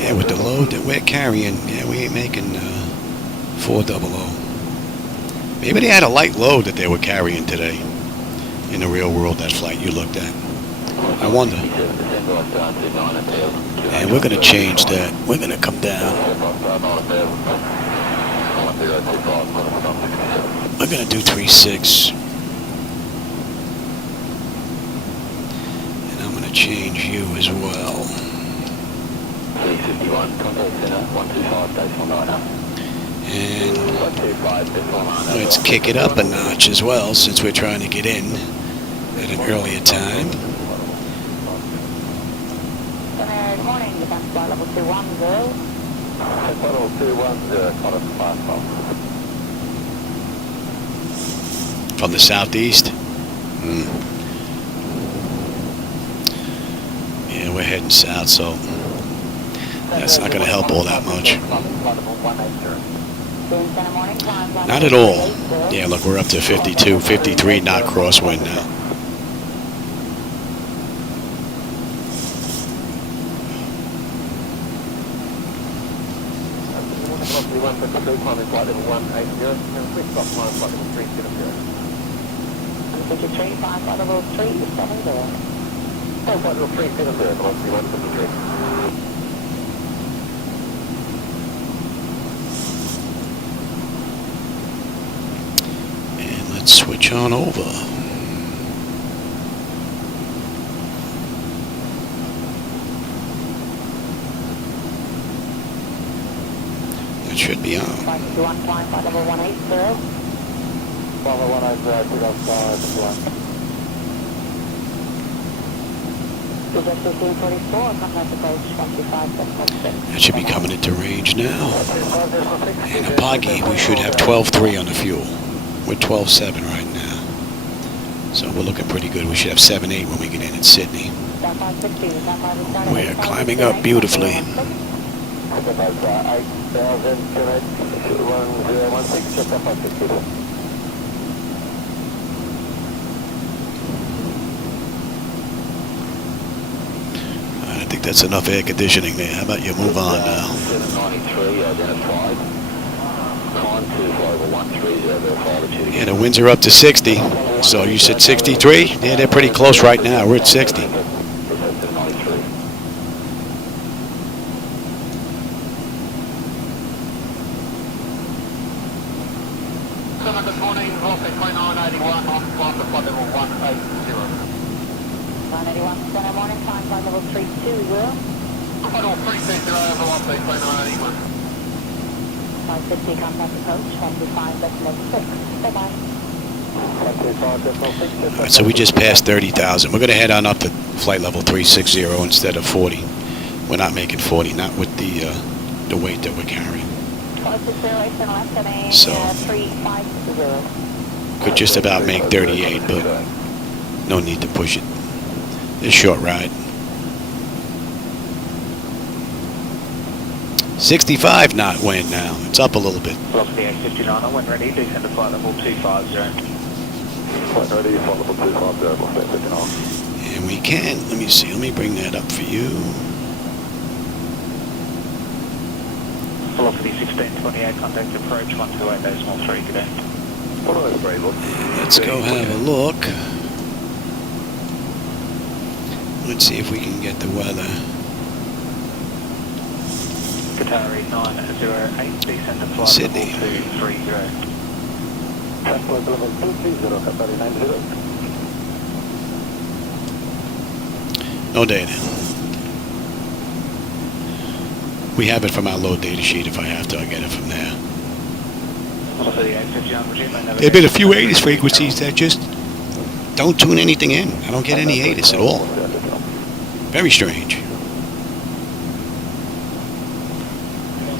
Yeah, with the load that we're carrying, yeah, we ain't making 400. Maybe they had a light load that they were carrying today in the real world, that flight you looked at. I wonder. And we're going to change that. We're going to come down. We're going to do 36. And I'm going to change you as well. 351, contact center, 125, Daisy 9. And let's kick it up a notch as well, since we're trying to get in at an earlier time. Good morning, defense flight level 210. Level 210, Qantas platform. From the southeast? Yeah, we're heading south, so that's not going to help all that much. Not at all. Yeah, look, we're up to 52, 53 knot crosswind now. And let's switch on over. It should be on. Flight 21, climb flight level 180. Flight level 180, pick up flight. Suggested 344, contact approach 125.6. That should be coming into range now. And Apagi, we should have 12.3 on the fuel. We're 12.7 right now. So we're looking pretty good. We should have 7.8 when we get in Sydney. We're climbing up beautifully. I think that's enough air conditioning there. How about you move on now? 793 identified. Climb to over 130 Yeah, the winds are up to 60. So you said 63? Yeah, they're pretty close right now. We're at 60. Good morning, Volta 2981 on flight level 180. 181, center morning, climb flight level 320. Flight level 320 over Volta 2981. 550, contact approach 125.6. Bye-bye. All right, so we just passed 30,000. We're going to head on up to flight level 360 instead of 40. We're not making 40, not with the weight that we're carrying. So could just about make 38, but no need to push it. It's a short ride. 65 knot wind now. It's up a little bit. Velocity 859, when ready, descend to flight level 250. Flight ready, flight level 250, Velocity 859. And we can, let me see, let me bring that up for you. Velocity 1628, contact approach 128.3, good day. Let's go have a look. Let's see if we can get the weather. Qatari 908, descend to flight Sydney. level 230. Flight level 230, Qatari 90. No data. We have it from our load data sheet. If I have to, I'll get it from there. There have been a few ATIS frequencies that just don't tune anything in. I don't get any ATIS at all. Very strange.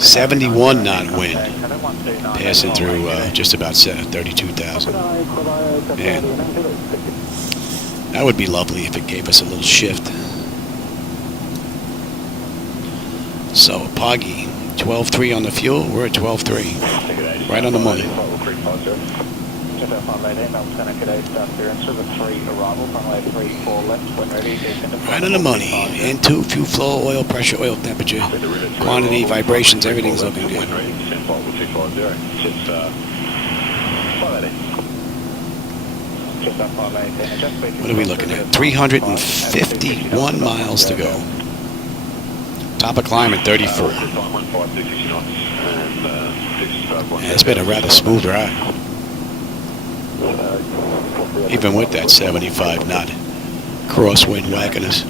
71 knot wind. Passing through just about 32,000. Man, that would be lovely if it gave us a little shift. So, Poggy, 12.3 on the fuel. We're at 12.3. Right on the money. Right on the money. N2, fuel flow, oil pressure, oil temperature, quantity, vibrations, everything's looking good. What are we looking at? 351 miles to go. Top of climb at 34. Yeah, it's been a rather smooth ride. Even with that 75 knot crosswind whacking us.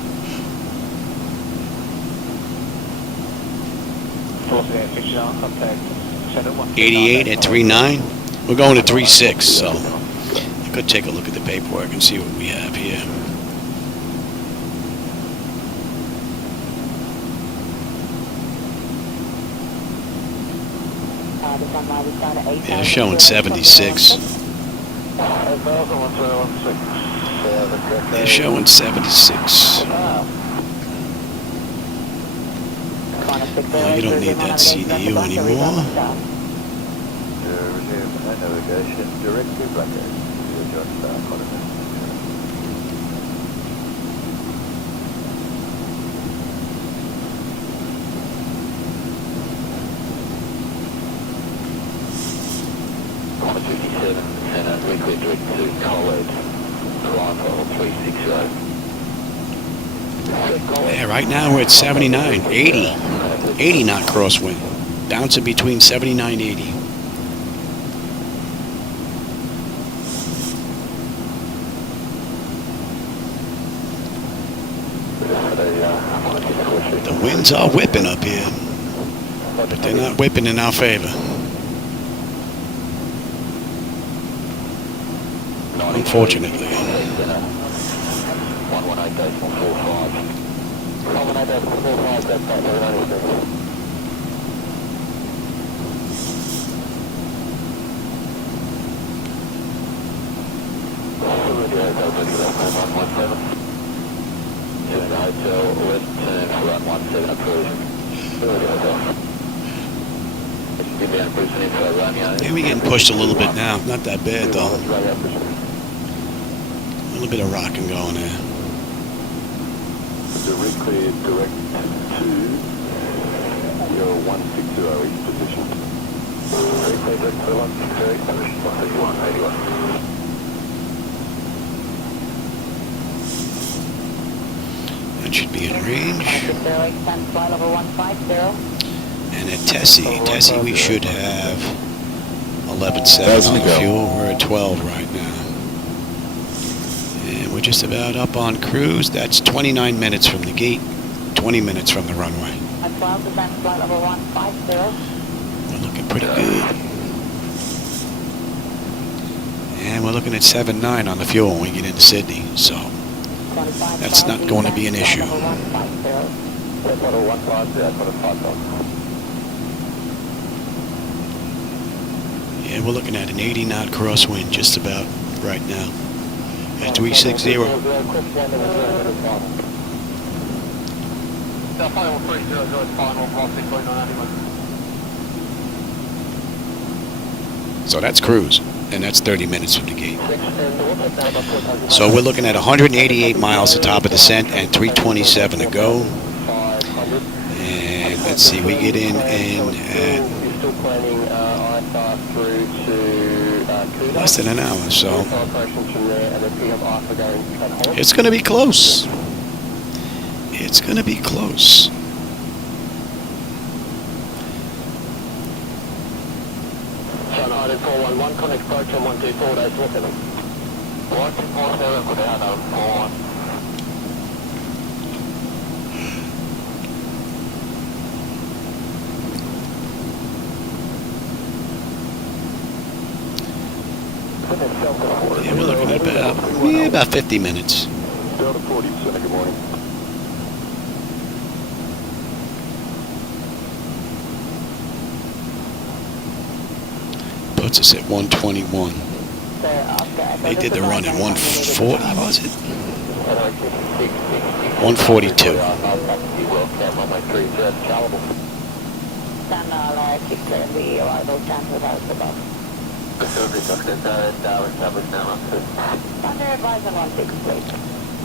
88 at 3.9. We're going to 3.6, so I could take a look at the paperwork and see what we have here. They're showing 76. They're showing 76. Well, you don't need that CDU anymore. Yeah, right now we're at 79, 80 knot crosswind, bouncing between 79 and 80. The winds are whipping up here. But they're not whipping in our favor. Unfortunately. 117 approved. Yeah, we're getting pushed a little bit now. Not that bad though. A little bit of rocking going there. Directly direct to your 160 east position. Directly direct to 160 east position, 181. That should be in range. 160, stand fly level 150. And at Tessie we should have 11.7 on fuel. We're at 12 right now. And we're just about up on cruise. That's 29 minutes from the gate, 20 minutes from the runway. At 12, stand fly level 150. We're looking pretty good. And we're looking at 7.9 on the fuel when we get into Sydney. So that's not going to be an issue. Yeah, we're looking at an 80 knot crosswind just about right now at 360. So that's cruise, and that's 30 minutes from the gate. So we're looking at 188 miles to top of descent and 327 to go. And let's see, we get in at less than an hour, so it's going to be close. It's going to be close. Connect approach on 124 days, 47. 124 go down, 41. Yeah, we're looking at about 50 minutes. Delta 40, good morning. Puts us at 121. They did the run at 140, was it? 142.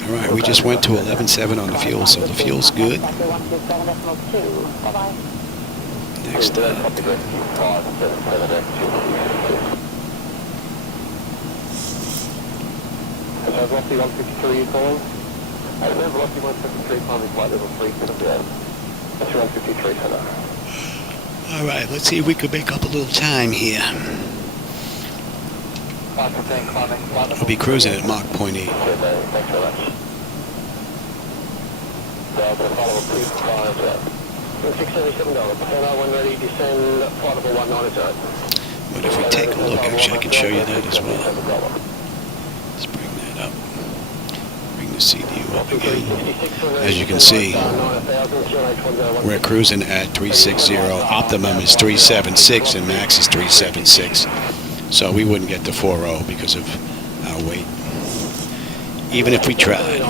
All right, we just went to 11.7 on the fuel, so the fuel's good. Next up. Velocity 153 you're calling? Velocity 153 climbing flight level 3, that's 153 center. All right, let's see if we could make up a little time here. We'll be cruising at Mach 0.8. Thanks very much. Delta follow 677 when ready, descend flight level 190. But if we take a look, actually I can show you that as well. Let's bring that up. Bring the CDU up again. As you can see, we're cruising at 360. Optimum is 376 and max is 376. So we wouldn't get to 4.0 because of our weight, even if we tried.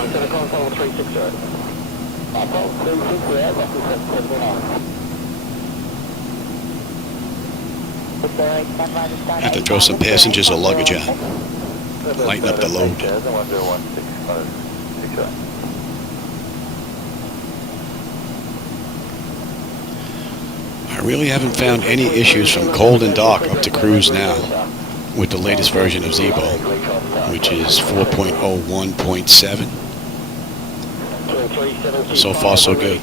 Have to throw some passengers or luggage out. Lighten up the load. I really haven't found any issues from cold and dark up to cruise now with the latest version of Zibo, which is 4.01.7. So far, so good.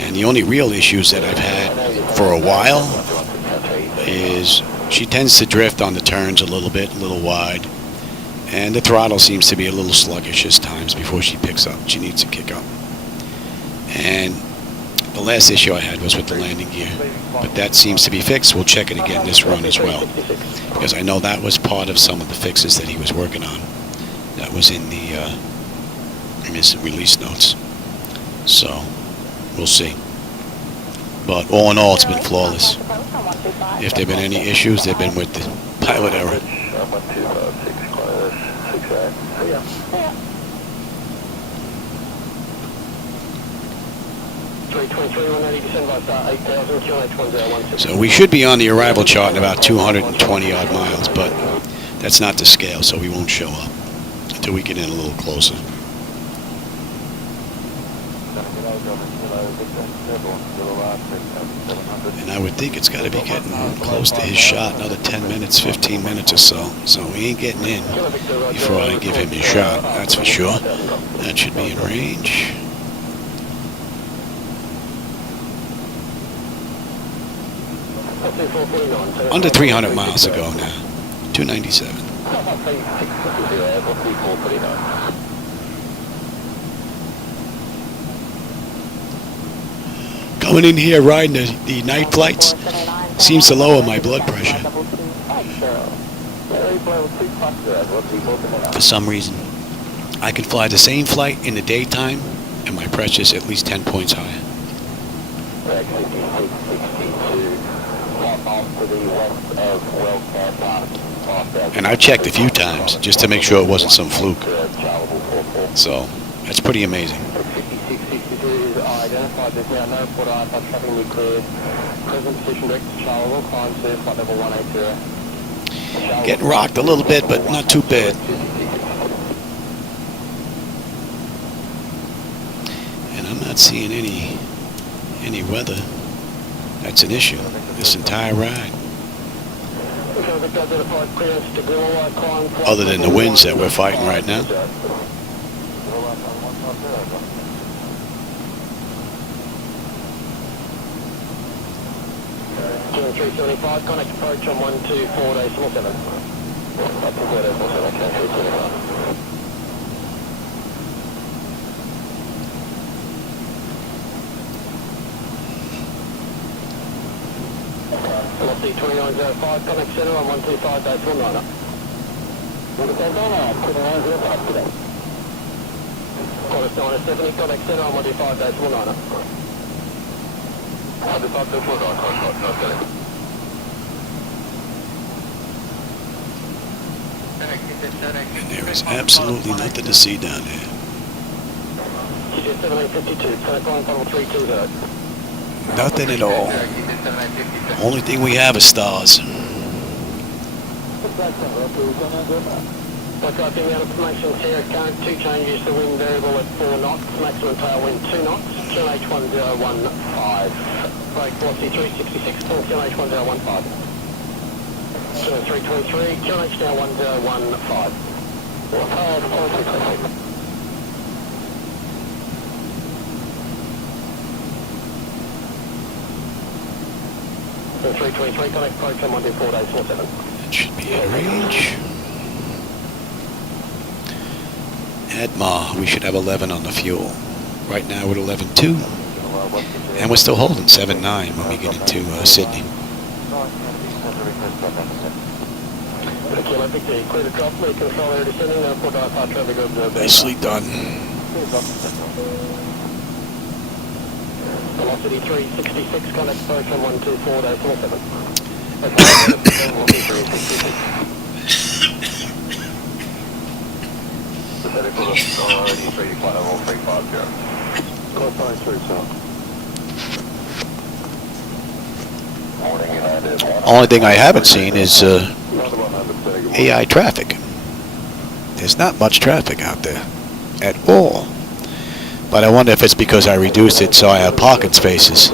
And the only real issues that I've had for a while is she tends to drift on the turns a little bit, a little wide. And the throttle seems to be a little sluggish at times before she picks up. She needs to kick up. And The last issue I had was with the landing gear, but that seems to be fixed. We'll check it again this run as well, because I know that was part of some of the fixes that he was working on. That was in his release notes. So we'll see. But all in all, it's been flawless. If there have been any issues, they've been with the pilot error. 8,000, So we should be on the arrival chart in about 220 odd miles, but that's not the scale, so we won't show up until we get in a little closer. And I would think it's got to be getting close to his shot, another 10 minutes, 15 minutes or so. So we ain't getting in before I give him his shot, that's for sure. That should be in range. Under 300 miles to go now. 297. Coming in here riding the night flights seems to lower my blood pressure. For some reason, I can fly the same flight in the daytime and my pressure's at least 10 points higher. And I checked a few times just to make sure it wasn't some fluke. So that's pretty amazing. Getting rocked a little bit, but not too bad. And I'm not seeing any weather. That's an issue this entire ride. Other than the winds that we're fighting right now. Connect approach on 124.7. Velocity 2905, connect center on 125.49. 2905 today. Qantas 970, connect center on 125.49. 125.49, And there is absolutely nothing to see down there. 1752, connect line level 320. Nothing at all. Only thing we have is stars. What's up, any other information here? Current 2 changes, the wind variable at 4 knots, maximum tailwind 2 knots, QNH1015. Brake velocity 366, full QNH1015. 323, QNH now 1015. 323, connect approach on 124.47. That should be in range. Adma, we should have 11 on the fuel. Right now we're at 11.2. And we're still holding 7.9 when we get into Sydney. Nicely done. Velocity 366, connect approach on 124.47. Only thing I haven't seen is AI traffic. There's not much traffic out there at all. But I wonder if it's because I reduced it so I have parking spaces.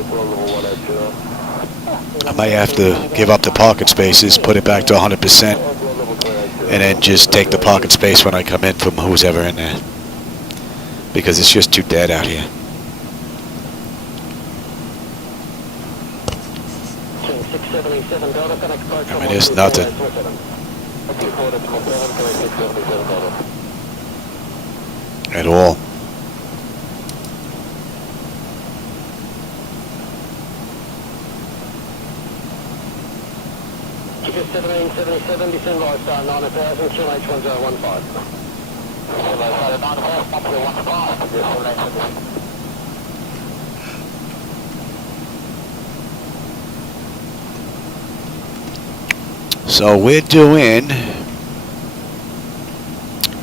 I might have to give up the parking spaces, put it back to 100%, and then just take the parking space when I come in from who's ever in there. Because it's just too dead out here. I mean, there's nothing. At all. 1777, descend by star 9000, QNH1015. Descend by star 9000, 1015, So we're doing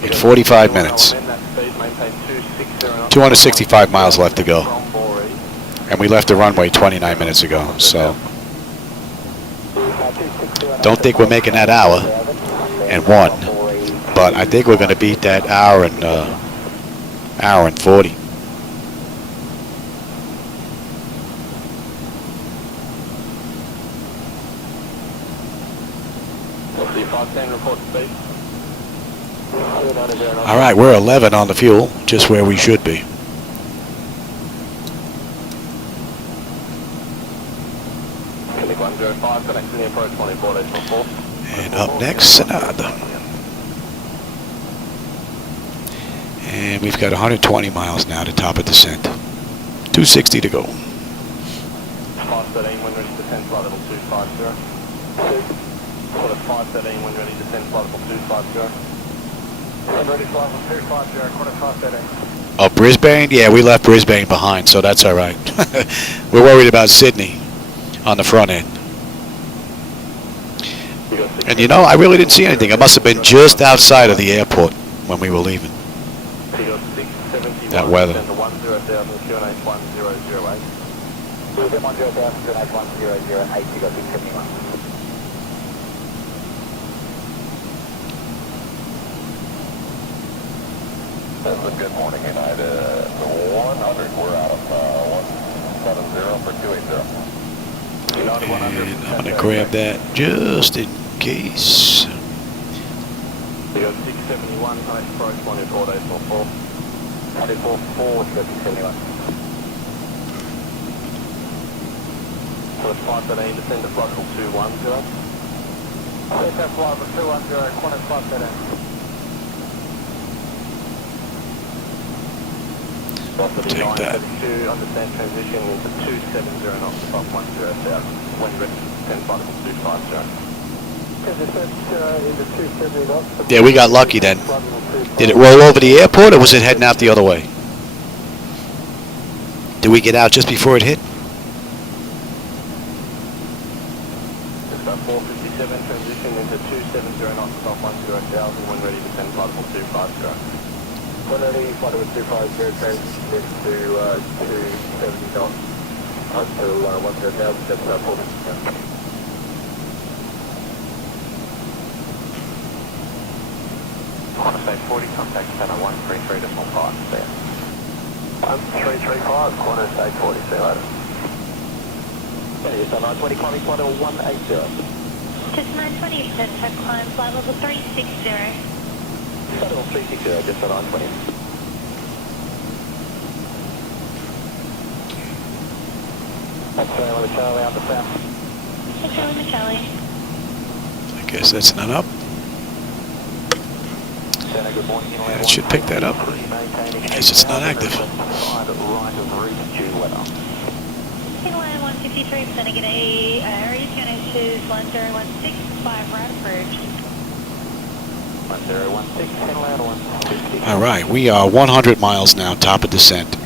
in 45 minutes. 265 miles left to go. And we left the runway 29 minutes ago, so don't think we're making that hour and 1, but I think we're going to beat that hour and 40. All right, we're 11 on the fuel, just where we should be. And up next, Sonada. And we've got 120 miles now to top of descent. 260 to go. 513 when ready to descend flight level 250. 513 when ready to descend flight level 250. When ready flight level 250, quarter 513. Oh, Brisbane? Yeah, we left Brisbane behind, so that's all right. We're worried about Sydney on the front end. And you know, I really didn't see anything. It must have been just outside of the airport when we were leaving. That weather. Good morning, United 100. We're out of 170 for 280. And I'm going to grab that just in case. You got 671, nice approach, 1 is auto 44. 144, 671. So it's 513, descend to flight level 210. Descend flight level 210, Qantas 513. Take that. Understand transition into 270 knots above 10,000. When ready, descend flight level 250. Yeah, we got lucky then. Did it roll over the airport, or was it heading out the other way? Did we get out just before it hit? It's about 457, transition into 270 knots above 10,000. When ready, descend flight level 250. When ready, flight level 250, transition into 270 knots until 10,000. That's about 457. Qantas 40, contact center 133.5 there. 1335, Qantas 840, see you later. It's on 920, climbing flight level 180. Just 920, set climb flight level 360. Flight level 360, just on 920. That's Charlie out the south. Hey, Charlie. I guess that's not up. Good morning, Yeah, it should pick that up. I guess it's not active. Inland 153%, I get a area QNH is 1016, 5 right approach. 1016, inland 150. All right, we are 100 miles now, top of descent.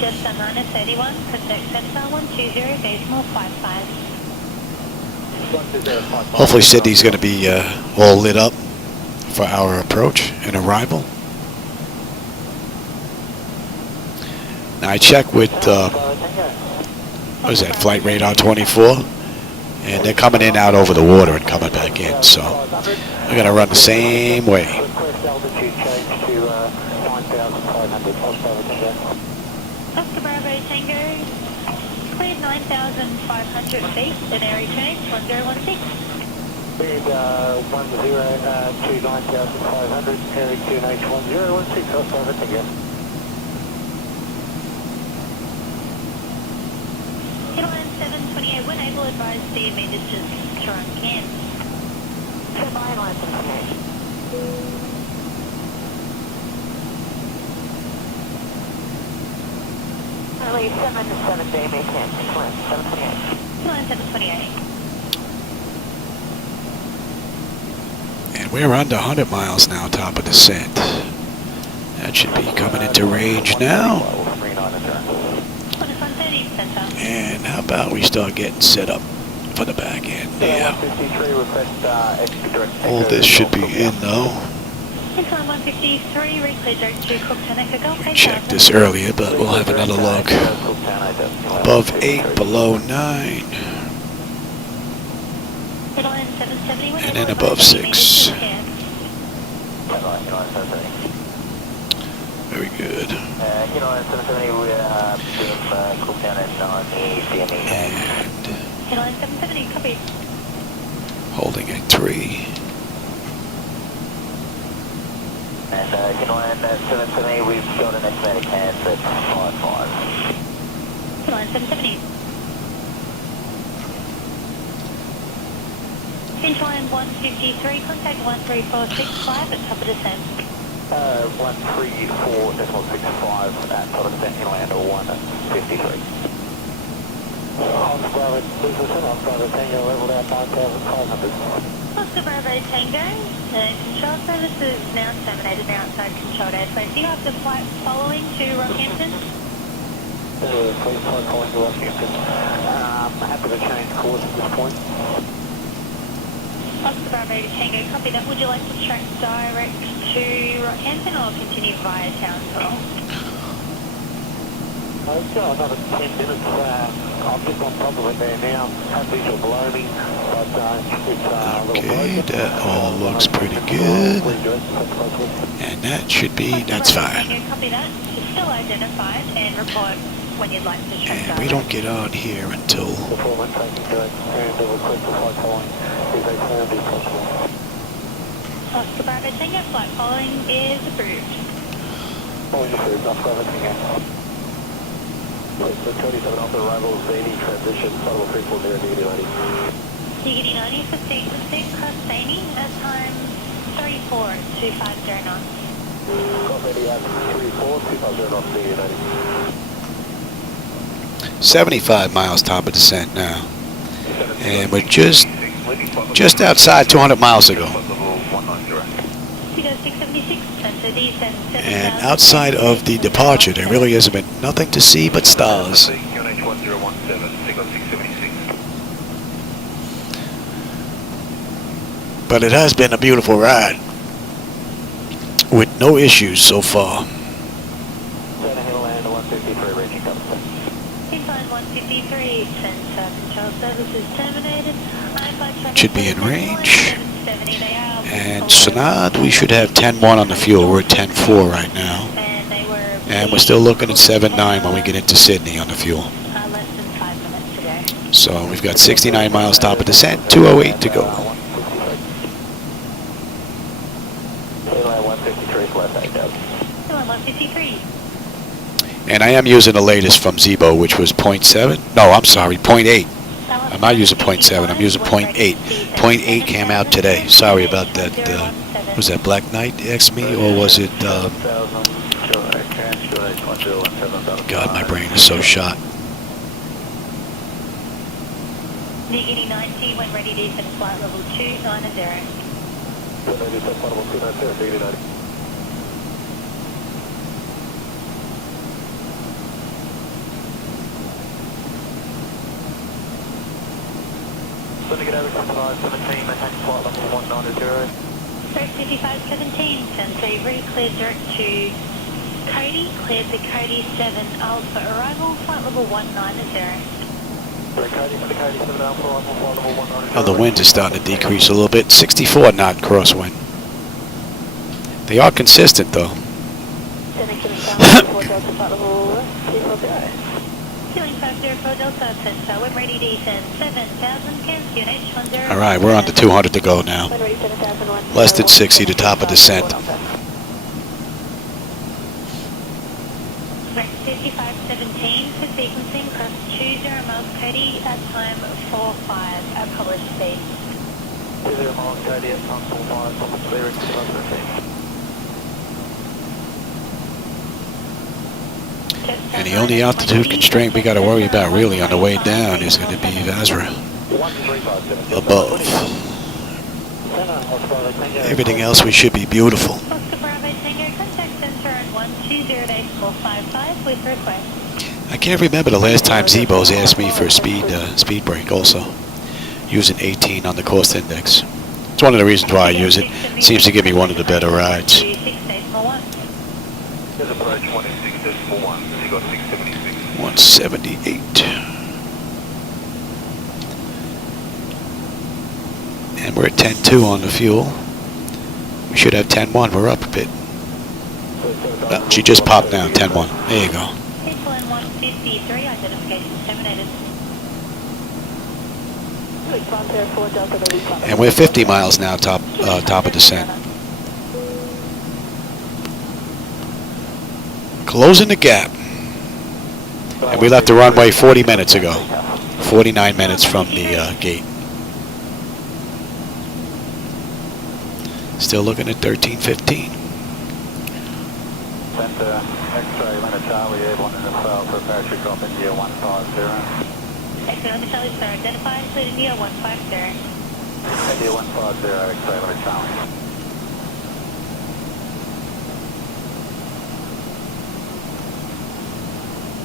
Just on -31, contact center 120, decimal 55. Hopefully Sydney's going to be all lit up for our approach and arrival. Now I checked with, what is that, Flight Radar 24, and they're coming in out over the water and coming back in, so we're going to run the same way. Oscar Bravo Tango, cleared 9,500 feet, an area change 1016. Cleared 10 to 9,500, area QNH 1016, Oscar Tango. Inland 728, when able, advise speed meters just to run cam. Goodbye, Inland 728. Charlie 77 day, maintain, Line 728. Line 728. And we're under 100 miles now, top of descent. That should be coming into range now. 130 center. And how about we start getting set up for the back end there. All this should be in though. Into line 153, reclear direct to Cooktown Echo Golf. We checked this earlier, but we'll have another look. Above 8, below 9. Line 770. And then above 6. Very good. And Line 770, copy. holding at 3. And line 770, we've got an estimated cans at 55. Line 770. Into line 153, contact 13465 at top of descent. 134.65 at top of descent, inland 153. Oscar Bravo Tango leveled out 9,500. Oscar Bravo Tango, control service is now terminated, now outside controlled airspace. Do you have the flight following to Rockhampton? Please flight following to Rockhampton. Happy to change course at this point. Oscar Bravo Tango, copy that. Would you like to track direct to Rockhampton or continue via Townsville? I've got another 10 minutes. I'm just on top of it there now. Have visual below me, but it's a little Okay, broken. that all looks pretty good. And that should be, that's fine. Tango, copy that. It's still identified and report when you'd like to track And direct. we don't get on here until Before one taking direct, and the request for flight following is a sound if possible. Oscar Bravo Tango, flight following is approved. Following approved, Oscar Bravo Tango. Place the 27 off the arrival, Zany transition, Shuttle 340, negative 90. Diggity 90 for sequencing, cross Zany at time 342509. Cross 80 at 342509, negative 90. 75 miles top of descent now. And we're just outside 200 miles ago. Seagull 676, center descent. And outside of the departure, there really hasn't been nothing to see but stars. But it has been a beautiful ride with no issues so far. Center Hill land 153, reaching Cumberland. Incline 153, center control services terminated. Should be in range. And Sanad, we should have 10-1 on the fuel. We're at 10-4 right now. And we're still looking at 7-9 when we get into Sydney on the fuel. Less than 5 minutes today. So we've got 69 miles top of descent, 208 to go. Inland 153, flat back up. Inline 153. And I am using the latest from Zibo, which was 0.7. No, I'm sorry, 0.8. I'm not using 0.7, I'm using 0.8. 0.8 came out today. Sorry about that. Was that Black Knight XME or was it... God, my brain is so shot. Diggity 90, when ready to descend flight level 290. 17, maintain flight level 190. 5517, 10-3, cleared direct to Cody, cleared to Cody 7 Alpha arrival, flight level 190. Oh, the wind is starting to decrease a little bit. 64 knot crosswind. They are consistent though. Feeling 504 Delta Center, when ready to descend 7,000, cans QNH 10. All right, we're on to 200 to go now. Less than 60 to top of descent. 5517 for sequencing cross 20 miles Cody at time 45 at published speed. 20 miles Cody at time 45, published speed, reaching 2015. And the only altitude constraint we got to worry about really on the way down is going to be Vasra. Above. Everything else we should be beautiful. I can't remember the last time Zibo's asked me for a speed brake also. Using 18 on the cost index. It's one of the reasons why I use it. Seems to give me one of the better rides. Approach 106.1, you got 676. 178. And we're at 10.2 on the fuel. We should have 10.1. We're up a bit. No, she just popped down. 10.1. There you go. And we're 50 miles now, top of descent. Closing the gap. And we left the runway 40 minutes ago. 49 minutes from the gate. Still looking at 13:15. Center, X-ray, Leonard Charlie, airborne in the south for parachute drop India 150. X-ray, Leonard Charlie, sir, identified, clear India 150. India 150, X-ray, Leonard Charlie.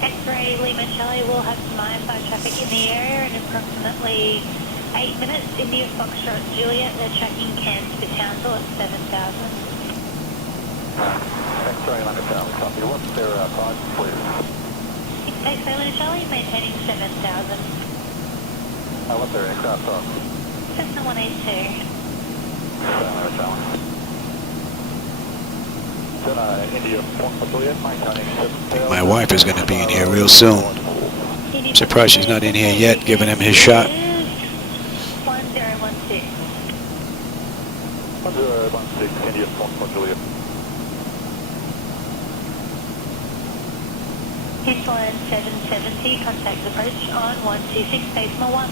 X-ray, Lima Charlie will have some IFR traffic in the area in approximately 8 minutes. India Foxtrot Juliet, they're tracking Cairns to Townsville at 7,000. X-ray, Leonard Charlie, copy. What's their price, please? X-ray, Leonard Charlie, maintaining 7,000. What's their aircraft price? Cessna 182. Leonard Charlie. India Juliet, maintaining 7,000. My wife is going to be in here real soon. Surprised she's not in here yet, giving him his shot. 1016. 1016, India Juliet. Hinterland 770, contact approach on 126, Decimal 1.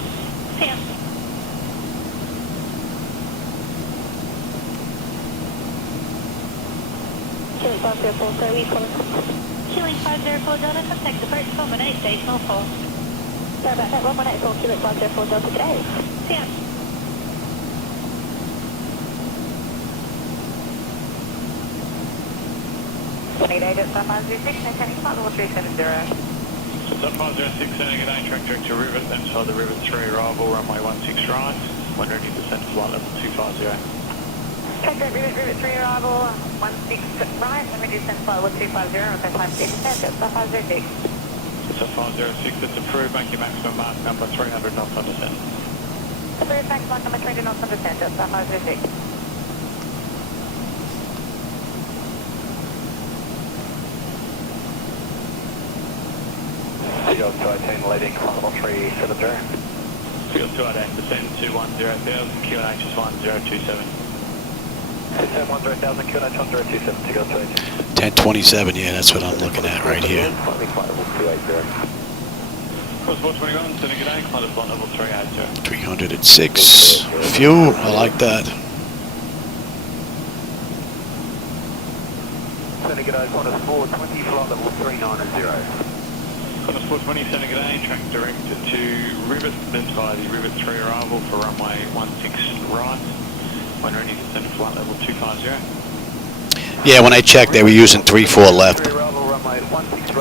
See ya. Chilling 504, so we calling. Chilling 504 Delta, contact approach 118, Decimal 4. Sorry about that, 118, Chilling 504 Delta today. See ya. Delta 506, maintaining flight level 370. Delta 506, sending an A-track direct to Rivet, inside the Rivet 3 arrival, runway 16 right, when ready to descend flight level 250. Track direct Rivet 3 arrival, 16 right, when ready to descend flight level 250, request time to descend, Delta 506. Delta 506, that's approved, make your maximum mark number 300 knots on descent. Approved, maximum number 300 knots on descent, Delta 506. Field 218, leading flight level 370. Field 218, descend to 100,000, QNH is 1027. 1010,000, QNH 1027, Field 218. 1027, yeah, that's what I'm looking at right here. Flight level 280. Course 421, sending an A, climb to flight level 380. 306. Fuel, I like that. Sending it over on a 420, flight level 390. Qantas 420, sending an A, track direct to Rivet, then by the Rivet 3 arrival for runway 16 right, when ready to send flight level 250. Yeah, when I checked, they were using 3-4 left.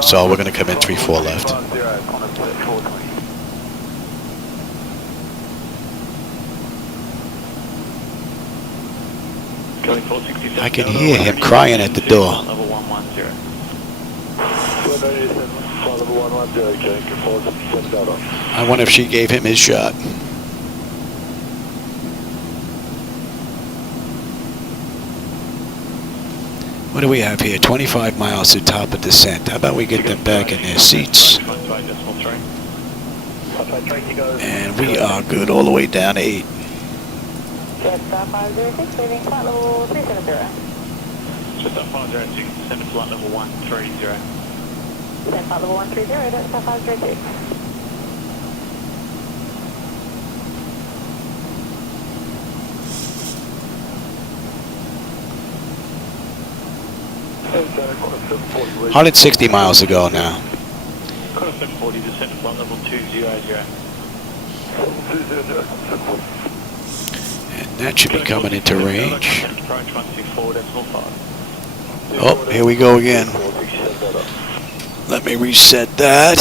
So we're going to come in 3-4 left. I can hear him crying at the door. Level 110. I wonder if she gave him his shot. What do we have here? 25 miles to top of descent. How about we get them back in their seats? And we are good all the way down to 8. Just 506, leaving flight level 370. Just up 506, descend to flight level 130. Descend flight level 130, that's 506. 160 miles to go now. Qantas 740, descend to flight level 200. And that should be coming into range. Approach 164.5. Oh, here we go again. Let me reset that.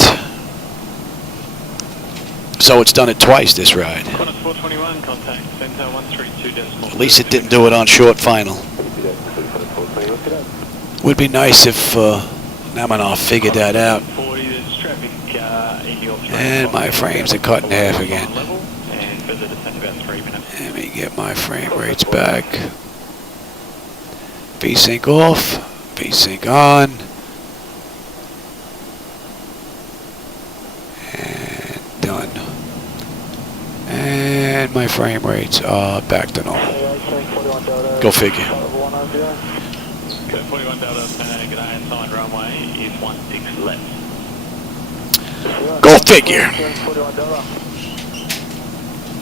So it's done it twice, this ride. Qantas 421, contact center 132.5. At least it didn't do it on short final. Would be nice if Namanov figured that out. And my frames are cut in half again. Let me get my frame rates back. VSync off, VSync on. And done. And my frame rates are back to normal. Go figure. Go 41 Delta, g'day, inside runway is 16 left. Go figure.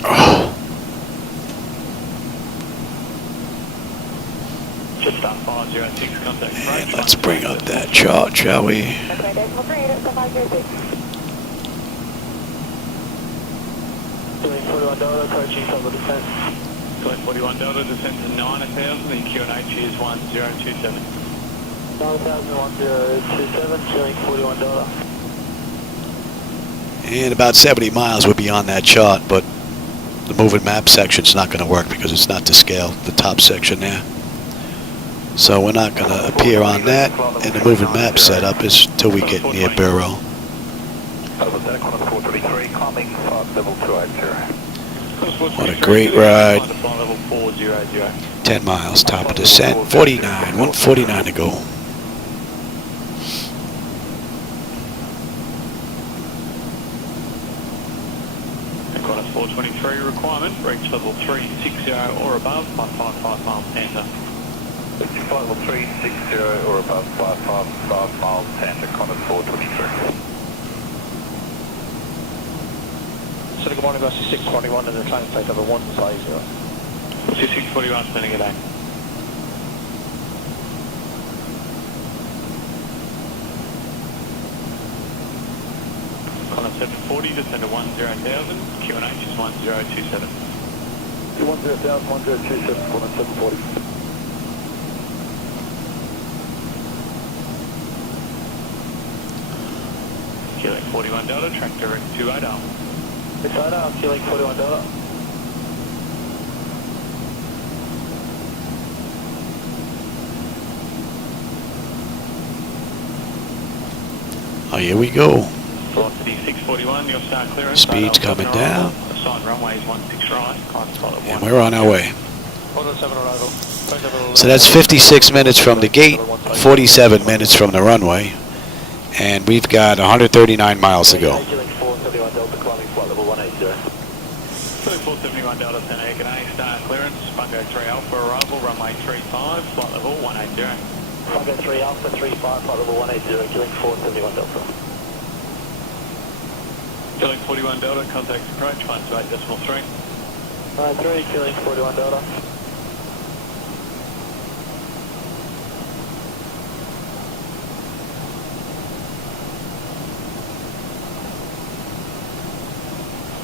Oh. Just start 506, contact And let's bring up that chart, shall we? Okay, decimal 3, that's the 506. 41 Delta, approaching top descent. 41 Delta, descent to 9000, the QNH is 1027. 9000, 1027, killing 41 Delta. And about 70 miles would be on that chart, but the moving map section's not going to work because it's not to scale, the top section there. So we're not going to appear on that, and the moving map setup is till we get near Burrow. What a great ride. 10 miles, top of descent, 49, 149 to go. Qantas 423 requirement, reach level 360 or above, 555 miles enter. Flight level 360 or above, 555 miles enter, Qantas 423. So good morning, Bus 641 and the climb flight number 150. 641, spinning it out. Qantas 740, descend to 10,000, QNH is 1027. 10,000, 1027, Qantas 740. Quebec 41 Delta, track direct to Odell. It's Odell, Quebec 41 Delta. Oh, here we go. Velocity 641, your start clearance. Speed's coming down. Assigned runway is 16 right. And we're on our way. 107 arrival. So that's 56 minutes from the gate, 47 minutes from the runway, and we've got 139 miles to go. 471 Delta, climbing flight level 180. 471 Delta, Santa Ecanae, start clearance. Bungo 3 Alpha arrival, runway 35, flight level 180. Bungo 3 Alpha, 35, flight level 180, killing 471 Delta. Killing 41 Delta, contact approach, 128.3. 3, killing 41 Delta.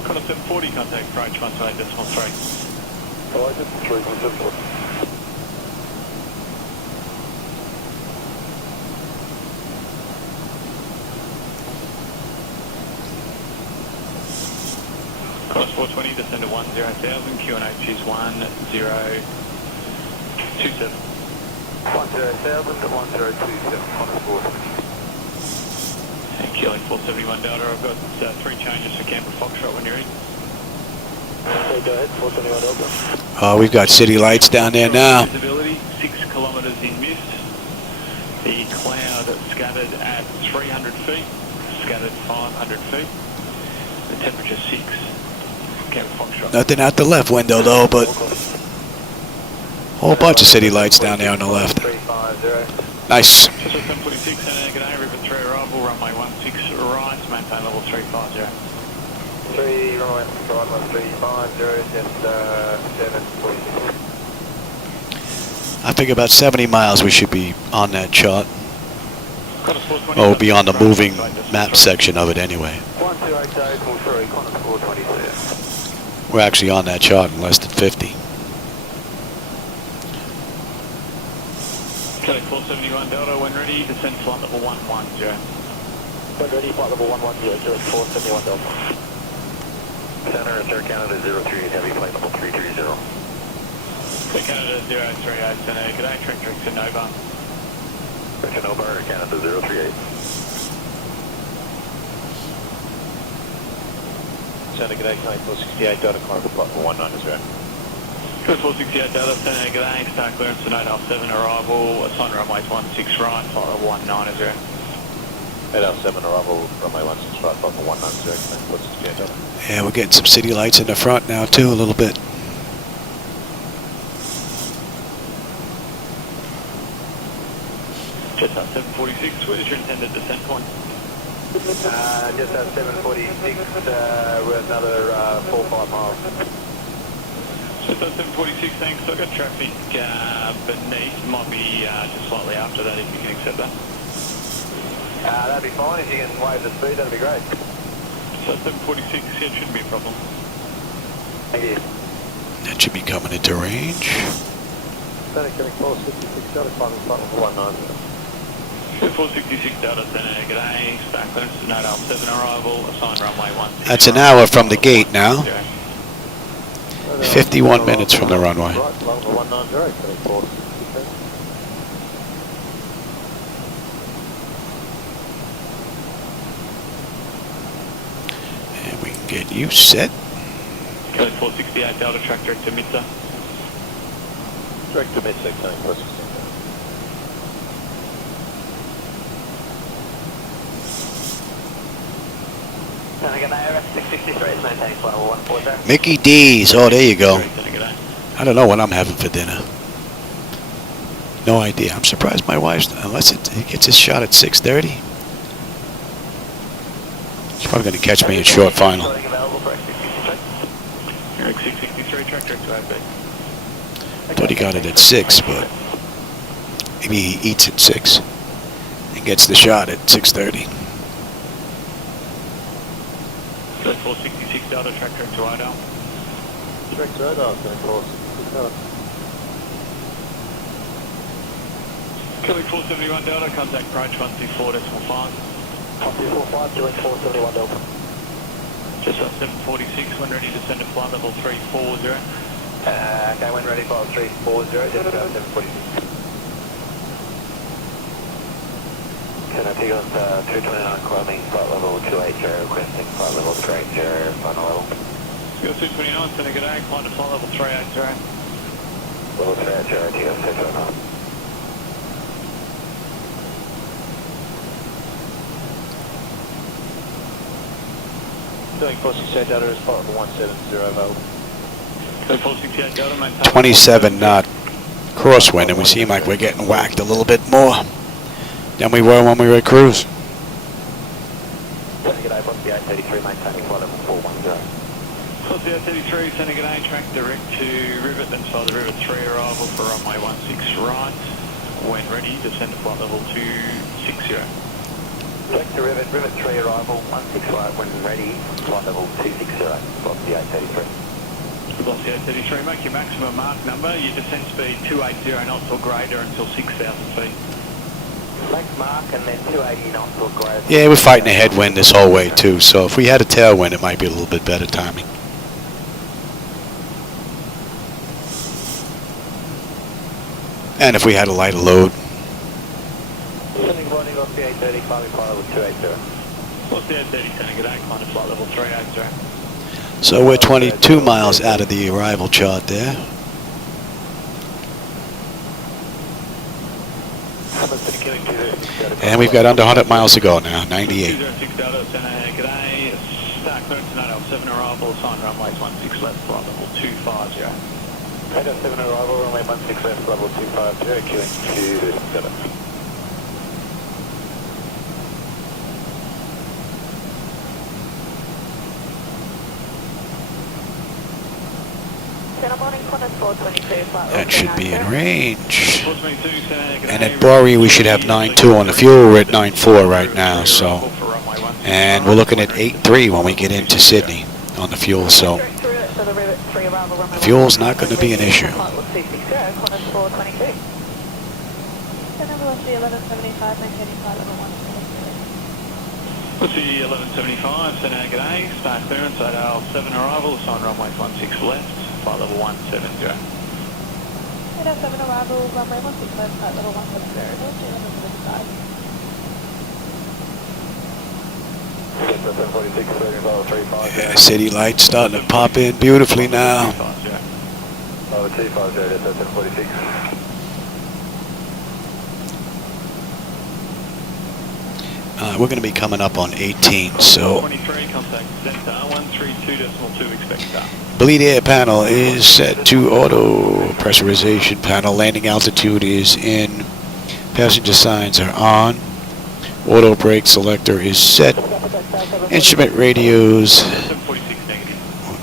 Qantas 740, contact approach, 128.3. Oh, I did 3, 740. Qantas 420, descend to 10,000, QNH is 1027. 10,000 to 1027, Qantas 420. And killing 471 Delta, I've got 3 changes to Canberra Foxtrot when you're in. Okay, go ahead, 471 Delta. We've got city lights down there now. Visibility, 6 kilometres in mist. The cloud scattered at 300 feet, scattered 500 feet. The temperature 6. Canberra Foxtrot. Nothing out the left window though, but whole bunch of city lights down there on the left. 350. Nice. Just 746, g'day, River 3 arrival, runway 16 right, maintain level 350. 3, runway 350, just 746. I think about 70 miles we should be on that chart. Oh, be on the moving map section of it anyway. 1280, Qantas 422. We're actually on that chart in less than 50. Kelly 471 Delta, when ready, descend flight level 110. When ready, flight level 110, direct 471 Delta. Center, Air Canada 038 Heavy, flight level 330. Air Canada 038, Center, g'day, track direct to Nova. Direct to Nova, Air Canada 038. Center, g'day, Kelly 468 Delta, Qantas flight level 190. Good 468 Delta, Center, g'day, start clearance to 807 arrival, assign runway 16 right, flight level 190. 807 arrival, runway 16 right, flight level 190, 468 Delta. Yeah, we're getting some city lights in the front now too, a little bit. Just at 746, where's your intended descent point? Just at 746, we're another 4 or 5 miles. Just at 746, thanks. I've got traffic beneath, might be just slightly after that if you can accept that. That'd be fine, if you can wave the speed, that'd be great. So 746, yeah, it shouldn't be a problem. Thank you. That should be coming into range. Center, coming 466, Delta, climbing flight level 190. 466 Delta, Center, g'day, start clearance to 807 arrival, assign runway 16. That's an hour from the gate now. 51 minutes from the runway. Right, level 190, coming 466. And we can get you set. Kelly 468 Delta, track direct to Mitsa. Direct to Mitsa, coming 468. Mickey D's. Oh, there you go. I don't know what I'm having for dinner. No idea. I'm surprised my wife's, unless it gets his shot at 6:30. She's probably going to catch me in short final. Eric 663, track direct to AB. Thought he got it at 6, but maybe he eats at 6 and gets the shot at 6:30. 466 Delta, track direct to Idaho. Direct to Idaho, going 466 Delta. Kelly 471 Delta, contact approach 124.5. 124.5, doing 471 Delta. Just at 746, when ready to send to flight level 340. Okay, when ready, flight 340, just about 746. Can I pick up 229 climbing, flight level 280, requesting flight level 380, final level. Go 229, send a g'day, climb to flight level 380. Level 380, TO 229. Doing 468 Delta is flight level 170 available. Go 468 Delta, maintain. 27 knot crosswind, and we seem like we're getting whacked a little bit more than we were when we were at cruise. G'day, Bossy 833, maintaining flight level 410. Bossy 833, sending an A track direct to Rivet, then fly the Rivet 3 arrival for runway 16 right. When ready, descend to flight level 260. Direct to Rivet, Rivet 3 arrival, 16 right, when ready, flight level 260, Bossy 833. Bossy 833, make your maximum mark number, your descent speed 280 knots or greater until 6,000 feet. Max mark and then 280 knots or greater. Yeah, we're fighting a headwind this whole way too, so if we had a tailwind it might be a little bit better timing. And if we had a lighter load. Sending boarding off the 830, climbing flight level 280. Bossy 830, sending an A, climb to flight level 380. So we're 22 miles out of the arrival chart there. And we've got under 100 miles to go now, 98. 206 Delta, Center, g'day. Start clearance to 807 arrival, assign runway 16 left, flight level 250. 807 arrival, runway 16 left, level 250, queuing to 7. That should be in range. And at Boree we should have 9.2 on the fuel. We're at 9.4 right now, so. And we're looking at 8.3 when we get into Sydney on the fuel, so the fuel's not going to be an issue. Let's see, 1175, Senag at A, start clearance at aisle 7 arrival, sign runway 16 left, flight level 170. At 7 arrival, runway 16 left, flight level 170, Yeah, city lights starting to pop in beautifully now. We're going to be coming up on 18, so 23, contact center, 132.2, expect bleed air panel is set to auto. Pressurization panel, landing altitude is in. Passenger signs are on. Auto brake selector is set. Instrument radios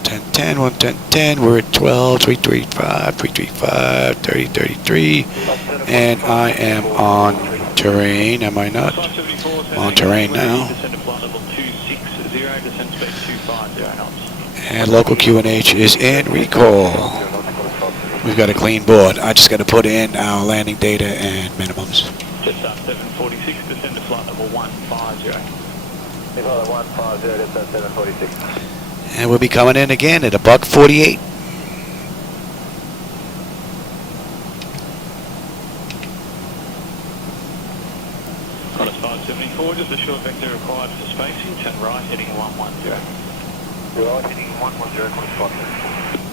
110.10, 110.10. We're at 12, 335, 335, 30, 33. And I am on terrain, am I not? On terrain now. And local QNH is in recall. We've got a clean board. I just got to put in our landing data and minimums. Just up 746, descend to flight level 150. Flight 150, that's at 746. And we'll be coming in again at $148. Qantas 574, just a short vector required for spacing, turn right, heading 110. Right, heading 110, Qantas 574.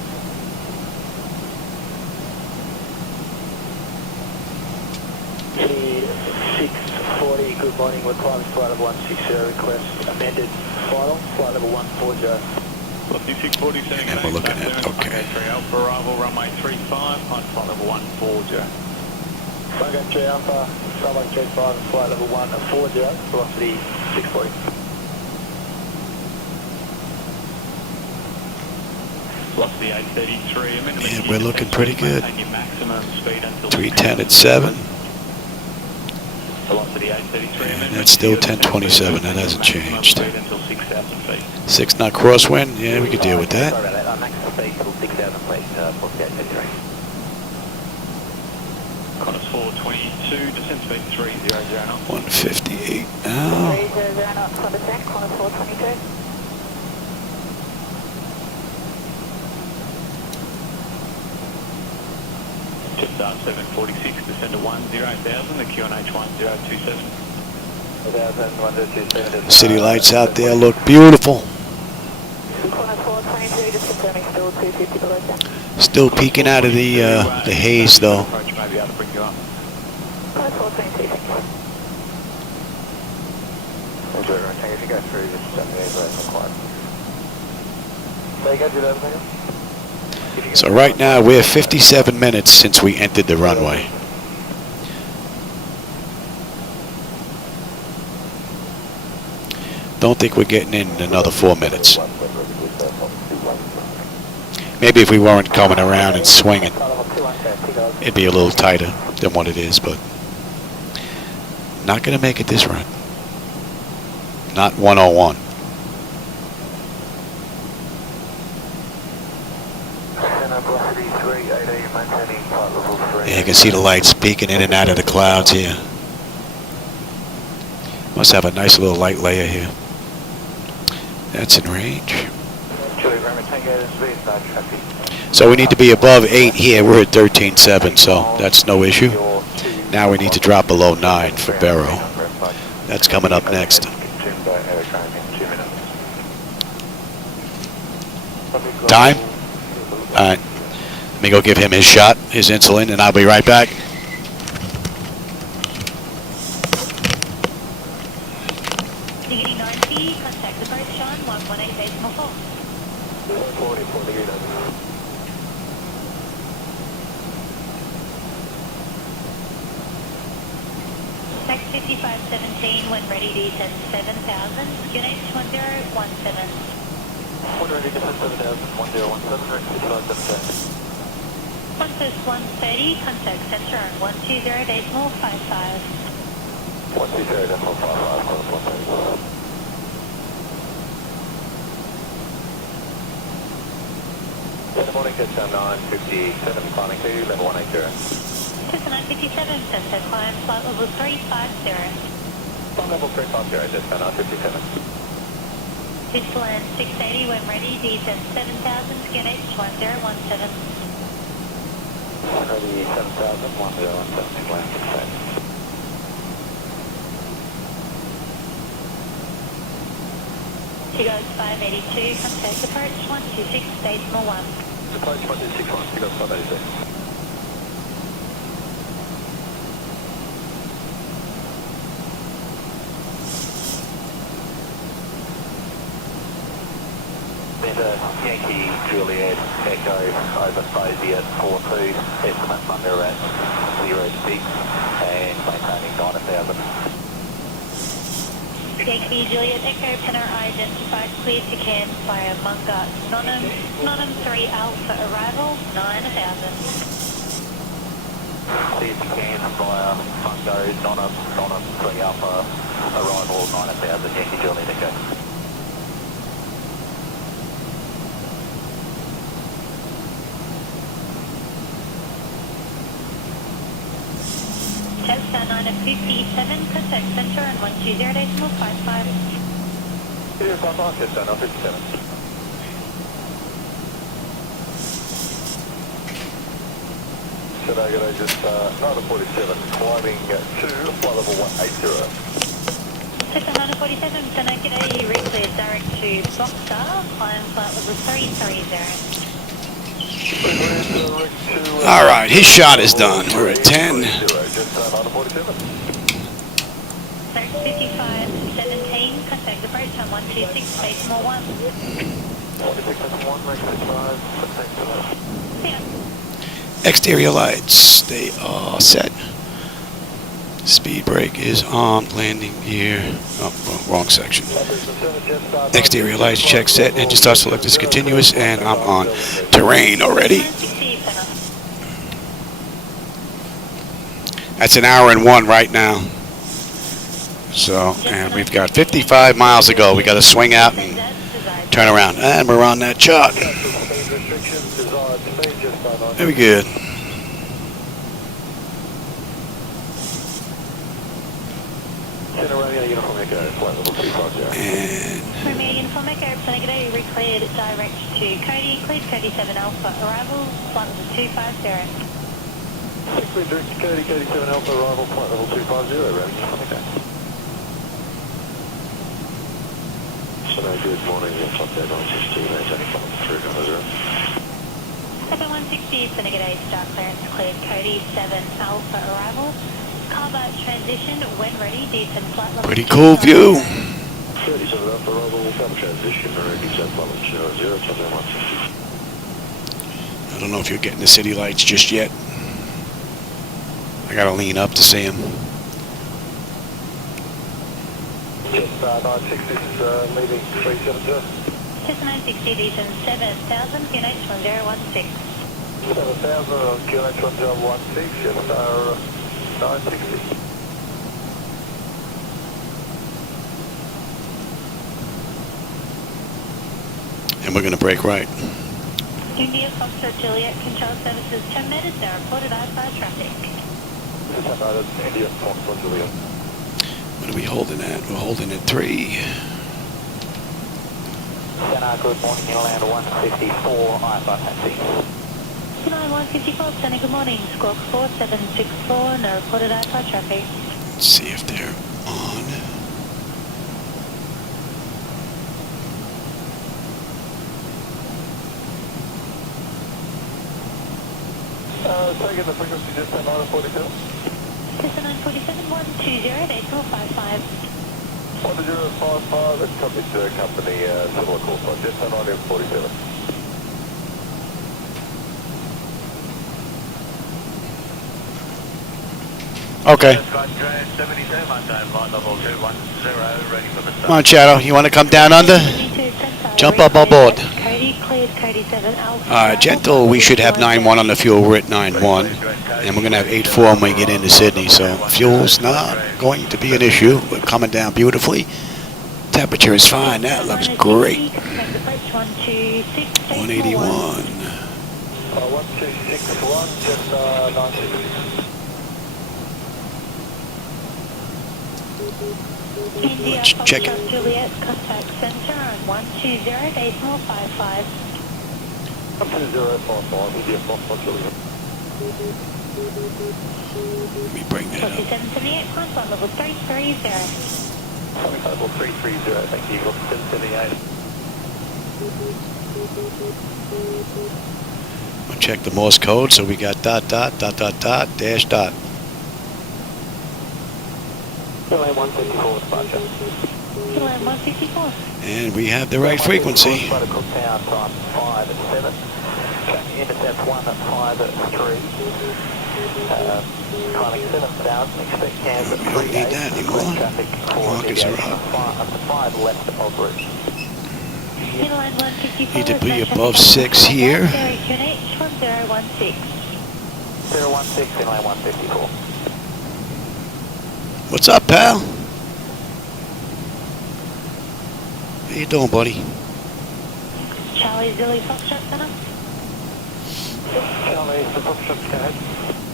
640, good morning, we're climbing flight level 160, request amended final, flight level 140. 640, And we're looking at, okay. 3 Alpha arrival, runway 35, on flight level 140. Runway 3 Alpha, runway 35, and flight level 140, velocity 640. Velocity 833, Yeah, we're looking pretty good. Maximum speed until 310 at 7. Velocity 833, And that's still 1027, that hasn't changed. until 6,000 feet. 6 knot crosswind, yeah, we could deal with that. Sorry about that. Maximum speed till 6,000 feet, 4833. Qantas 422, descent speed 300 knots. 158 now. 300 knots on descent, Qantas 422. Just start 746, descend to 10,000, the QNH 1027. 1027. City lights out there look beautiful. Qantas 422, just confirming still 250 below 10. Still peeking out of the haze though. Approach may be able to bring you up. Qantas 422, thank you. If you go through, just the airways required. So you go through those things? So right now we're 57 minutes since we entered the runway. Don't think we're getting in another 4 minutes. Maybe if we weren't coming around and swinging, it'd be a little tighter than what it is, but not going to make it this run. Not 101. Yeah, you can see the lights peeking in and out of the clouds here. Must have a nice little light layer here. That's in range. So we need to be above 8 here. We're at 13.7, so that's no issue. Now we need to drop below 9 for Barrow. That's coming up next. Time? Alright. Let me go give him his shot, his insulin, and I'll be right back. Beginning 90, contact the boat, Sean, 118.4. 5517, when ready, descend 7,000, QNH 1017. When ready, descend 7,000, 1017, 5517. Qantas 130, contact centre on 120.55. 120.55, Qantas 130. Good morning, touchdown 957, climbing to level 180. Cessna 957, Cessna climb flight level 350. Flight level 350, touchdown 957. This land 680 when ready, descend 7000, skin H1017. Ready 7000, 1017, land 680. She goes 582, contact approach 126, decimal 1. Approach 1261, you got 586. Yankee Juliet Echo over Faziet 42, estimate under at 06 and maintaining 9000. Yankee Juliet Echo Penner identified cleared to Cairns via Munga Nonham 3 Alpha arrival 9000. Cleared to Cairns via Mungo Nonham 3 Alpha arrival 9000, Yankee Juliet Echo. Cessna 957, contact centre on 120.55. Clear 55, Cessna 957. Today, just 947, climbing to flight level 180. Cessna 947, Cessna g'day, you recleared direct to Boxer, climb flight level 330. All right, his shot is done. We're at 10. Direct 55, 17, contact approach on 126, decimal 1. 126.1, Yeah. Exterior lights, they are set. Speed brake is on. Landing gear. Oh, wrong section. Exterior lights check set. Engine start select is continuous, and I'm on terrain already. That's an hour and 1 right now. So, and we've got 55 miles to go. We got to swing out and turn around, and we're on that chart. Very good. And Romeo Uniform Echo, Senegado, recleared direct to Cody, cleared Cody 7 Alpha, arrival, flight level 250. Clear direct to Cody, Cody 7 Alpha, arrival, flight level 250, Romeo Uniform Echo. So good morning, you're flight day 960, maintaining flight level 350. 7160, Senegado, start clearance cleared Cody 7 Alpha, arrival. Carver transition when ready, descend flight level. pretty cool view. 37 Alpha, arrival, double transition, descend flight level 00, touchdown 160. I don't know if you're getting the city lights just yet. I gotta lean up to see them. Just 960 is leaving 370. Just 960, descend 7000, QNH 1016. 7000, QNH 1016, just 960. And we're gonna break right. India Foxtrot Juliet, control services terminated, they reported outside traffic. India Foxtrot Juliet. What are we holding at? We're holding at 3. Good morning, inland 154, IFR taxi. 154, Sunny, good morning, squawk 4764, no reported outside traffic. Let's see if they're on. Taking the frequency just at 947. Just 947, 120.55. 1055, that's company to company, similar call sign, just at 947. Okay. Come on, Shadow. You want to come down under? Jump up on board. Cody cleared Cody 37 Alpha. Gentle, we should have 9-1 on the fuel. We're at 9-1. And we're going to have 8-4 when we get into Sydney. So fuel's not going to be an issue. We're coming down beautifully. Temperature is fine. That looks great. 181. 1261, just 96. Let's check it. Juliet, contact center on 120.55. 120.55, India Foxtrot Juliet. Let me bring that up. 4778, climb on level 330. Level 330, thank you, 778. We'll check the Morse code. So we got dot, dot, dot, dot, dot, dash, dot. Lane 154 departure. Lane 154. And we have the right frequency. Cooktown time 5 at 7. Intercept 1 at 5 at 3. Climbing 7,000, expect cans at 3. We don't need that anymore. Traffic Markers are up. up to 5 left of route. Need to be above 6 here. 1016. 016 in lane 154. What's up, pal? How you doing, buddy? Charlie Zilly Foxtrot Center. Charlie, the Foxtrot code.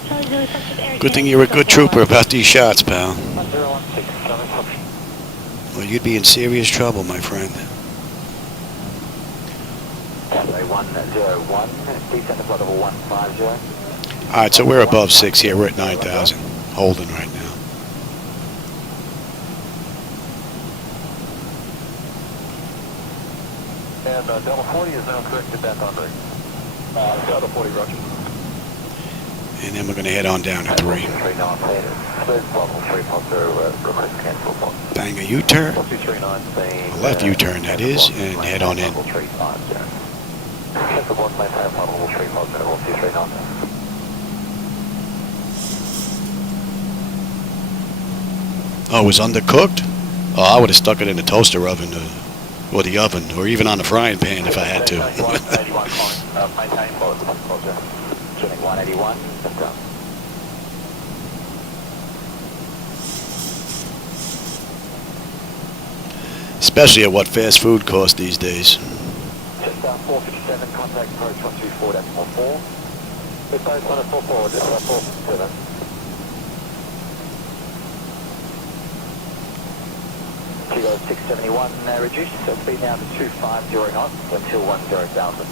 Charlie Zilly Foxtrot Area. Good thing you're a good trooper about these shots, pal. 1016, Charlie Foxtrot. Well, you'd be in serious trouble, my friend. Runway 101, descend to level 150. All right, so we're above 6 here. We're at 9,000. Holding right now. And Delta 40 is now corrected back on route. Delta 40, roger. And then we're going to head on down to 3. 39, level 3.0, request cancel. Bang a U-turn. 239, A left U-turn, that is, and head on in. Level 350. Cancel block, maintain level 350, level 239. Oh, it was undercooked? Oh, I would have stuck it in the toaster oven, or the oven, or even on the frying pan if I had to. 181, maintain forward, roger. Tuning 181, just done. Especially at what fast food costs these days. Just 457, contact approach 124.4. We're both on a 44, just 457. Kilo 671 reduced, so speed now to 250 knots until 10,000.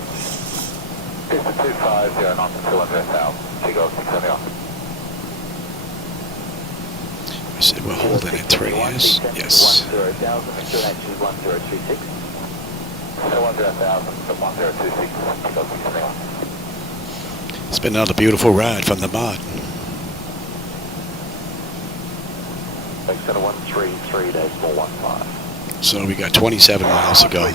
Just to 250 knots until 10,000. Kilo 671. I said we're holding at 3, yes? Yes. 10,000 until actually 1026. So 10,000 to 1026. Kilo 671. It's been another beautiful ride from the mod. Thanks to 133.15. So we got 27 miles to go.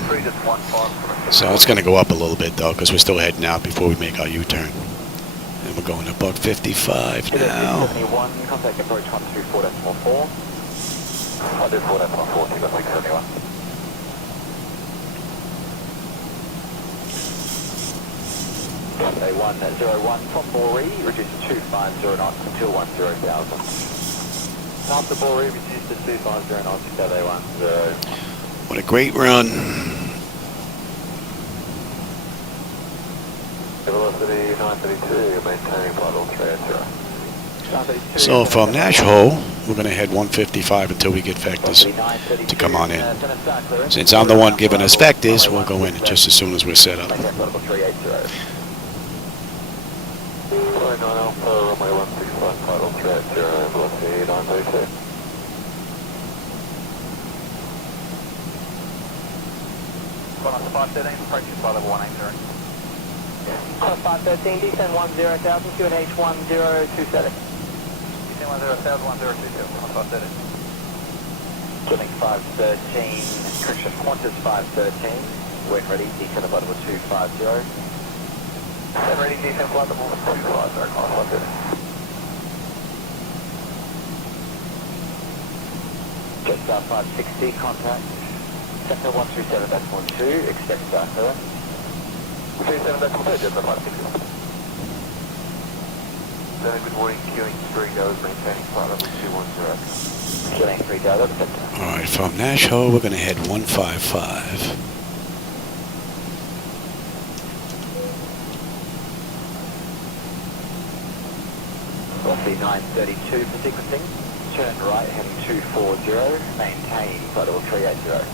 So it's going to go up a little bit though, because we're still heading out before we make our U-turn. And we're going to buck 55 now. 71, contact approach 124.4. 124.4, Kilo 671. Okay, 101 from Boree, reduced to 250 knots until 10,000. After Boree, reduced to 250 knots until 10. What a great run. Velocity 932, maintaining throttle 380. So from Nashville, we're going to head 155 until we get vectors to come on in. Since I'm the one giving us vectors, we'll go in just as soon as we're set up. Maintain throttle 380. 9 Alpha, runway 165, throttle 380, velocity 932. One up to 513, approaching flight level 180. 513, descend 10,000, QNH 1027. Descend 10,000, 1027, 513. Tuning 513, correction, Qantas 513, when ready, descend flight level 250. When ready, descend flight level 250, Qantas 513. Jet Star 560, contact. Sector 137.2, expect start there. 37.2, just about 6. Good morning, queuing 3 goes, maintaining flight level 210. Queuing 3 goes, Alright, from Nashville, we're going to head 155. Roughly 932 for sequencing. Turn right, heading 240, maintain flight level 380.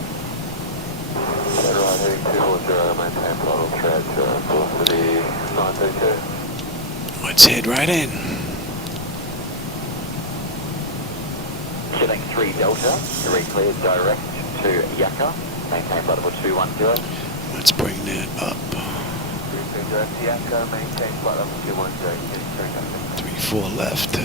Turn right, heading 240, maintain flight level 380. Velocity 932. Let's head right in. Killing 3 Delta, recleared direct to Yaka, maintain flight level 210. Let's bring that up. Recleared direct to Yaka, maintain flight level 210, getting 3 3-4 left.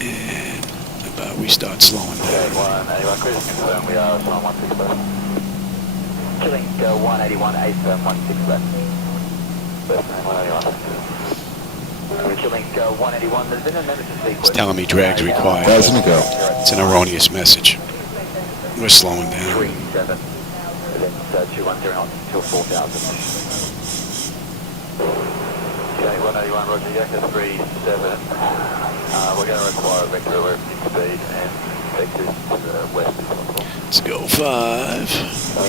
And about we start slowing down. 181, please confirm we are on 16 left. Killing 181, 8 16 left. 181. We're killing 181, there's been a emergency sequence. It's telling me drag's required. Doesn't go. It's an erroneous message. We're slowing down. 37, then 210 knots till 4,000. Okay, 181, Roger, Yaka 37. We're going to require a vector alert speed and vectors to the west if possible. Let's go 5.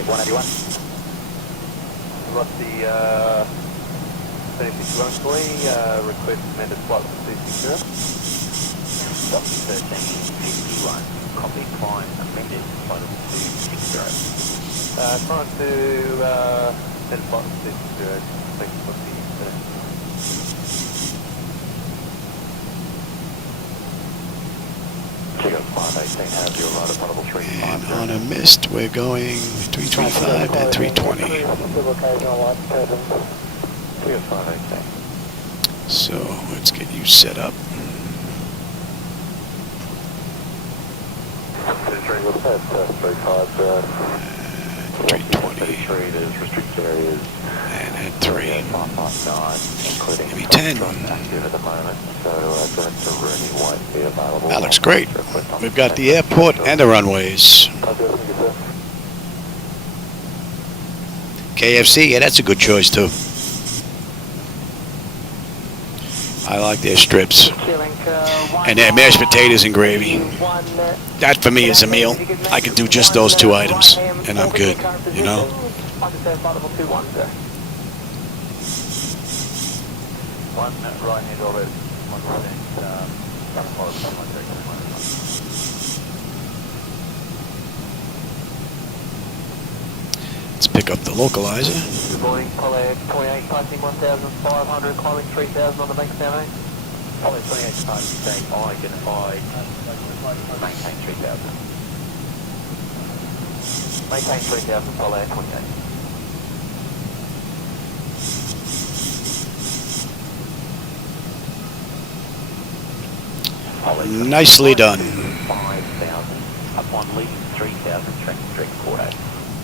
181. Lost the 3613, request amended flight to 260. Lost 1351, copy climb amended flight to 260. Trying to amend flight to 260, thanks for the Chico 518, have your right of level 3. And on a mist, we're going 325 at 320. So let's get you set up. 320. There's restricted areas. And at 3. 559, including Maybe 10. active at the moment, so Director Rooney won't be available. That looks great. We've got the airport and the runways. KFC, yeah, that's a good choice too. I like their strips. And their mashed potatoes and gravy. That for me is a meal. I can do just those 2 items and I'm good, you know? One right hand orbit, one right hand, Let's pick up the localizer. Good morning, Pollard 28, passing 1,500, climbing 3,000 on the bank down. Pollard 28, passing, saying identified, maintain 3,000. Maintain 3,000, Pollard 28. Nicely done. 5,000, upon leaving 3,000, track direct Cordo.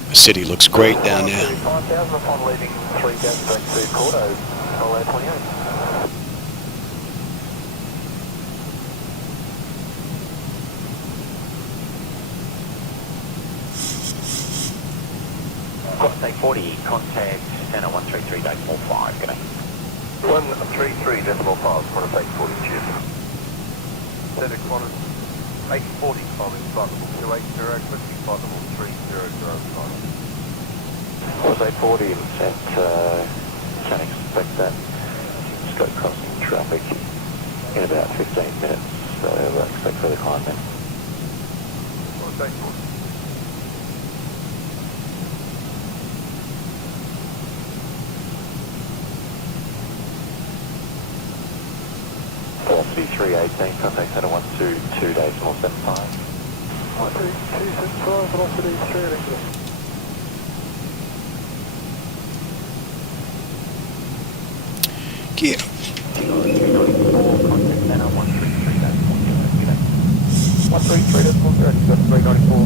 The city looks great down there. 5,000 upon leaving 3,000, direct to Cordo, Pollard 28. Take 40, contact center 133.45, good day. 133.5, contact 40, cheers. Center Qantas 840, climbing flight level 280, quickly flight level 300. Was 840, and can expect that scope crossing traffic in about 15 minutes, so expect further climb then. Was 840. Velocity 318, contact center 122.75. 122.75, velocity 318. Yeah. 394, contact center 133.40, 394,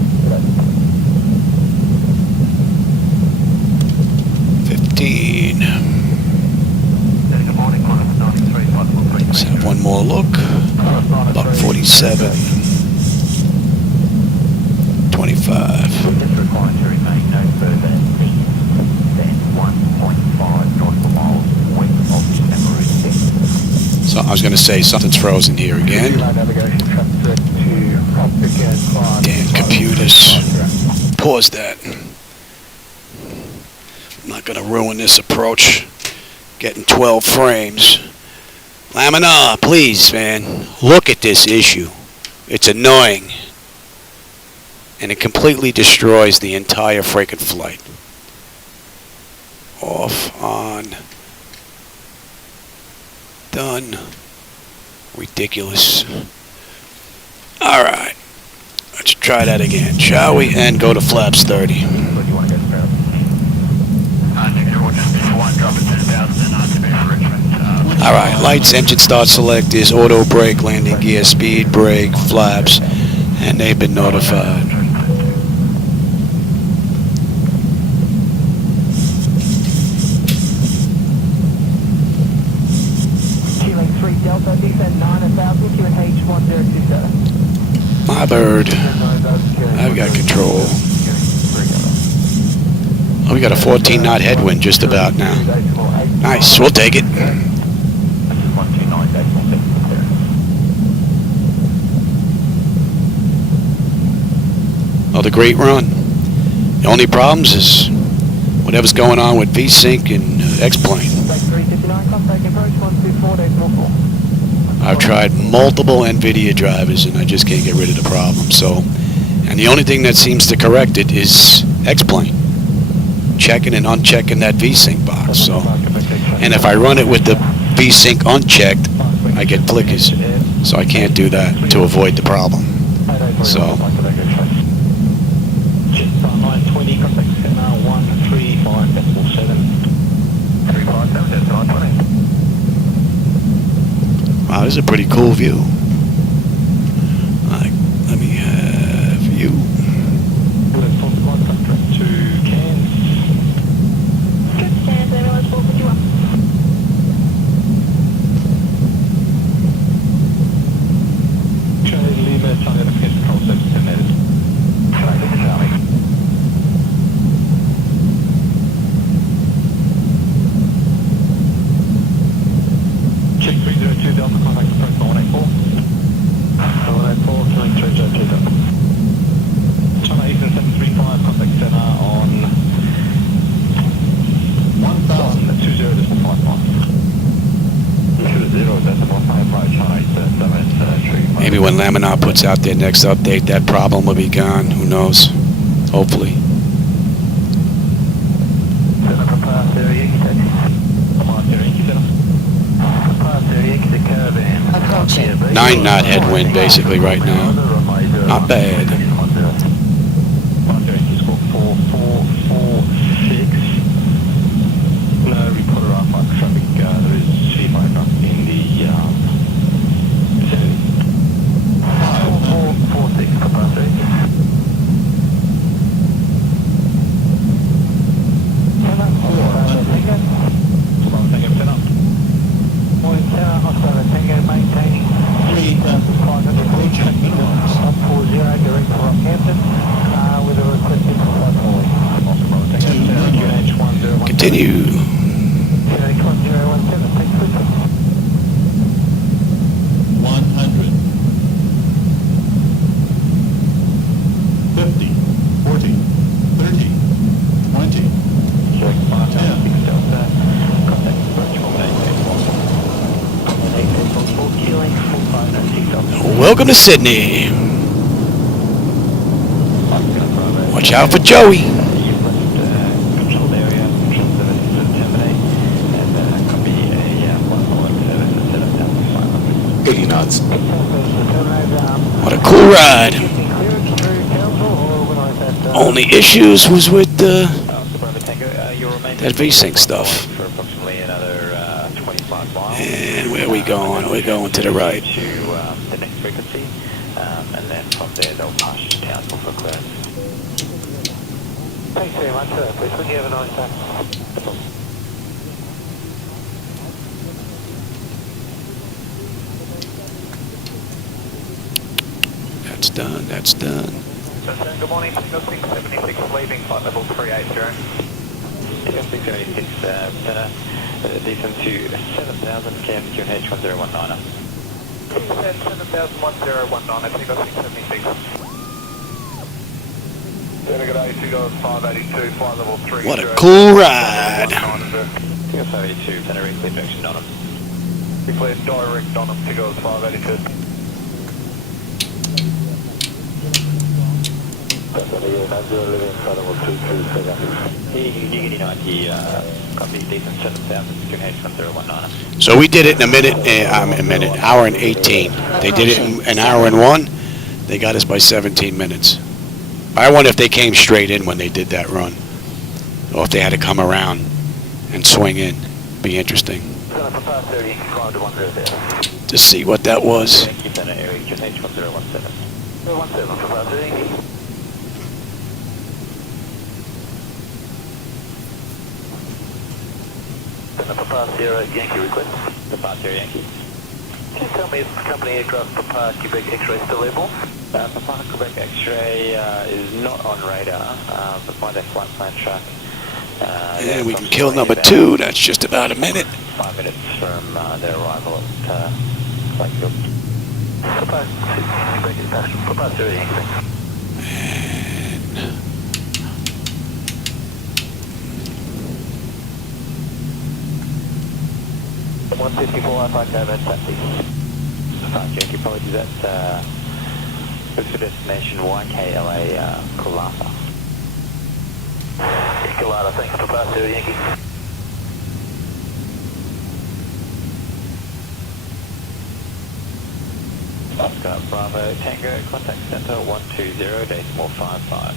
15. Good morning, Qantas 93, Let's have one more look. About 47. 25. I was going to say something's frozen here again. Damn computers. Pause that. I'm not going to ruin this approach. Getting 12 frames. Laminar, please, man. Look at this issue. It's annoying. And it completely destroys the entire freaking flight. Off, on. Done. Ridiculous. Alright. Let's try that again, shall we? And go to flaps 30. Alright, lights, engine start select is auto brake, landing gear, speed brake, flaps, and they've been notified. My bird. I've got control. Oh, we got a 14 knot headwind just about now. Nice, we'll take it. Oh, the great run. The only problems is whatever's going on with V-Sync and X-Plane. I've tried multiple NVIDIA drivers and I just can't get rid of the problem. So, and the only thing that seems to correct it is X-Plane. Checking and unchecking that V-Sync box. So, and if I run it with the V-Sync unchecked, I get flickers. So I can't do that to avoid the problem. So. 920, contact center 135.7. Wow, this is a pretty cool view. Alright, let me have you. Maybe when Laminar puts out their next update, that problem will be gone. Who knows? Hopefully. Approaching. 9 knot headwind basically right now. Not bad. Continue. 50, 40, 30, 20, 10. Welcome to Sydney. Watch out for Joey. 80 knots. What a cool ride. Only issues was with that V-Sync stuff. And where are we going? We're going to the right. The next frequency, and then from there they'll pass you to Townsville for clearance. Thanks very much for that, Brisbane. You have a nice day. That's done, that's done. Good morning, signal 676 leaving flight level 380. 676, descend to 7,000, QNH 1019. 7,01019, I think that's 676. Good 582, flight level 3. What a cool ride. Tigo 582, Tenerife, clear direction Donham. Clear direct Donham, Tigo 582. Giggity 90, copy, descend 7,000, QNH 1019. So we did it in a minute, hour and 18. They did it in an hour and 1. They got us by 17 minutes. I wonder if they came straight in when they did that run, or if they had to come around and swing in. Be interesting to see what that was. Keep that area, QNH 1017. 17 for passing. Papa Sierra Yankee request. Papa Sierra Yankee. Can you tell me if company aircraft Papa Quebec X-ray still airborne? Papa Quebec X-ray is not on radar, but by their flight plan track. And we can kill number 2. That's just about a minute. 5 minutes from their arrival at Flightfield. Papa Sierra Yankee. And 154, I find over at taxi. Yankee, apologies, that's for destination YKLA Kulata. Kulata, thanks for Papa Sierra Yankee. Oscar Bravo Tango, contact center 120.55.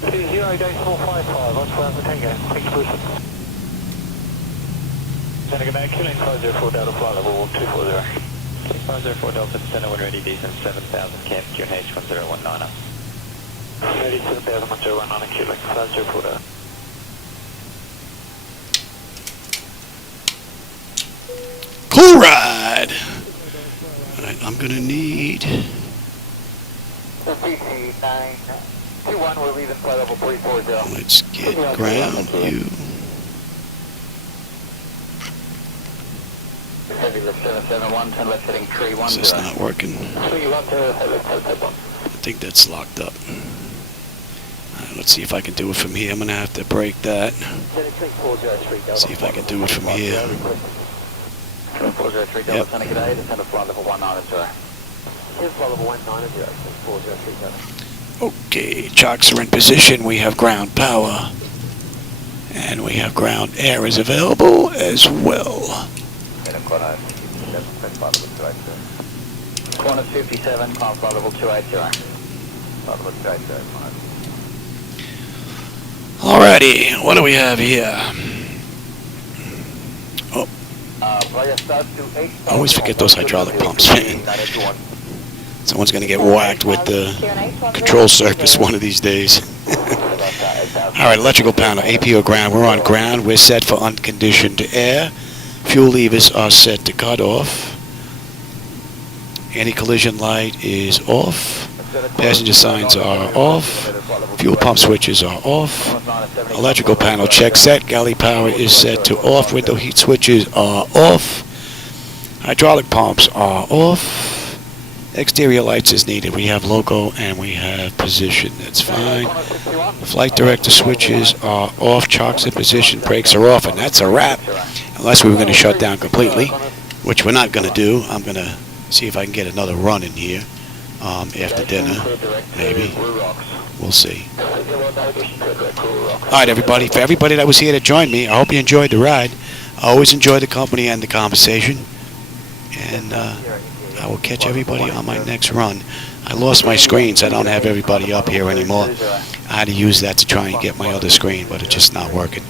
20.55, Oscar Bravo Tango, thanks Brisbane. Center good night, Killing 504 Delta flight level 240. 504 Delta Center when ready, descend 7,000, camp QNH 1019. Ready 7,01019, Killing 504 Delta. cool ride. All right, I'm gonna need. CC921, we're leaving flight level 340. Let's get ground view. Heavy lift 771, 10 left heading 310. Is this not working? 310, heavy lift 771. I think that's locked up. Let's see if I can do it from here. I'm gonna have to break that. See if I can do it from here. 403 Delta, Center good day, descend to flight level 190. Here's flight level 190, 403 Delta. Okay, chocks are in position. We have ground power. And we have ground air is available as well. Qantas 57, climb flight level 280. Flight level 280, Alrighty, what do we have here? Oh, I always forget those hydraulic pumps, man. Someone's going to get whacked with the control surface one of these days. Alright, electrical panel, APO ground. We're on ground. We're set for unconditioned air. Fuel levers are set to cut off. Anti-collision light is off. Passenger signs are off. Fuel pump switches are off. Electrical panel check set. Galley power is set to off. Window heat switches are off. Hydraulic pumps are off. Exterior lights is needed. We have logo and we have position. That's fine. Flight director switches are off. Chocks in position. Brakes are off. And that's a wrap. Unless we were going to shut down completely, which we're not going to do. I'm going to see if I can get another run in here after dinner. Maybe. We'll see. Alright, everybody. For everybody that was here to join me, I hope you enjoyed the ride. I always enjoy the company and the conversation. And I will catch everybody on my next run. I lost my screen, so I don't have everybody up here anymore. I had to use that to try and get my other screen, but it's just not working.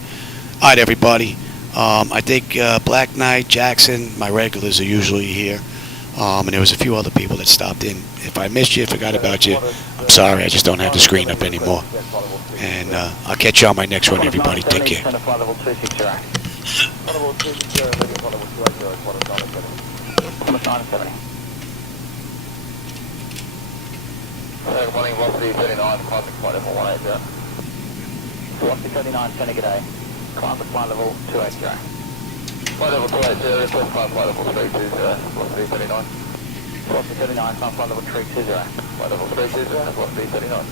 Alright, everybody. I think Black Knight, Jackson, my regulars are usually here. And there was a few other people that stopped in. If I missed you, forgot about you, I'm sorry. I just don't have the screen up anymore. And I'll catch you on my next one, everybody. Take care. Good morning, velocity 39, climb flight level 180. Velocity 39, Seneca Day. Climb to flight level 280. Flight level 280, request flight level 320, velocity 39. Velocity 39, climb flight level 320. Flight level 320, velocity 39.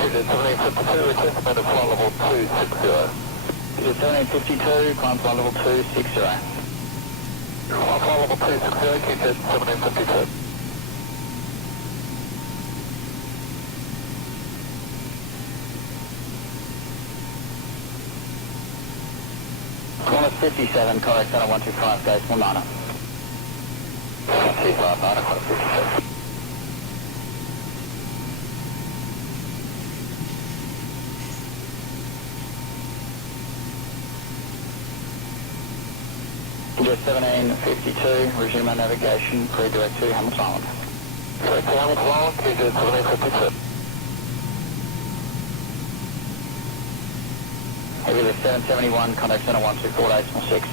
Digit 1752, request command to flight level 260. Digit 1752, climb flight level 260. Climb flight level 260, Qantas 1752. Qantas 57, correct, center 125, gauge 19. 125, Qantas 57. Just 1752, resume our navigation, pre-direct to Hamilton Island. Direct to Hamilton Island, Qantas 1752. Heavy lift 771, contact center 1248, 6.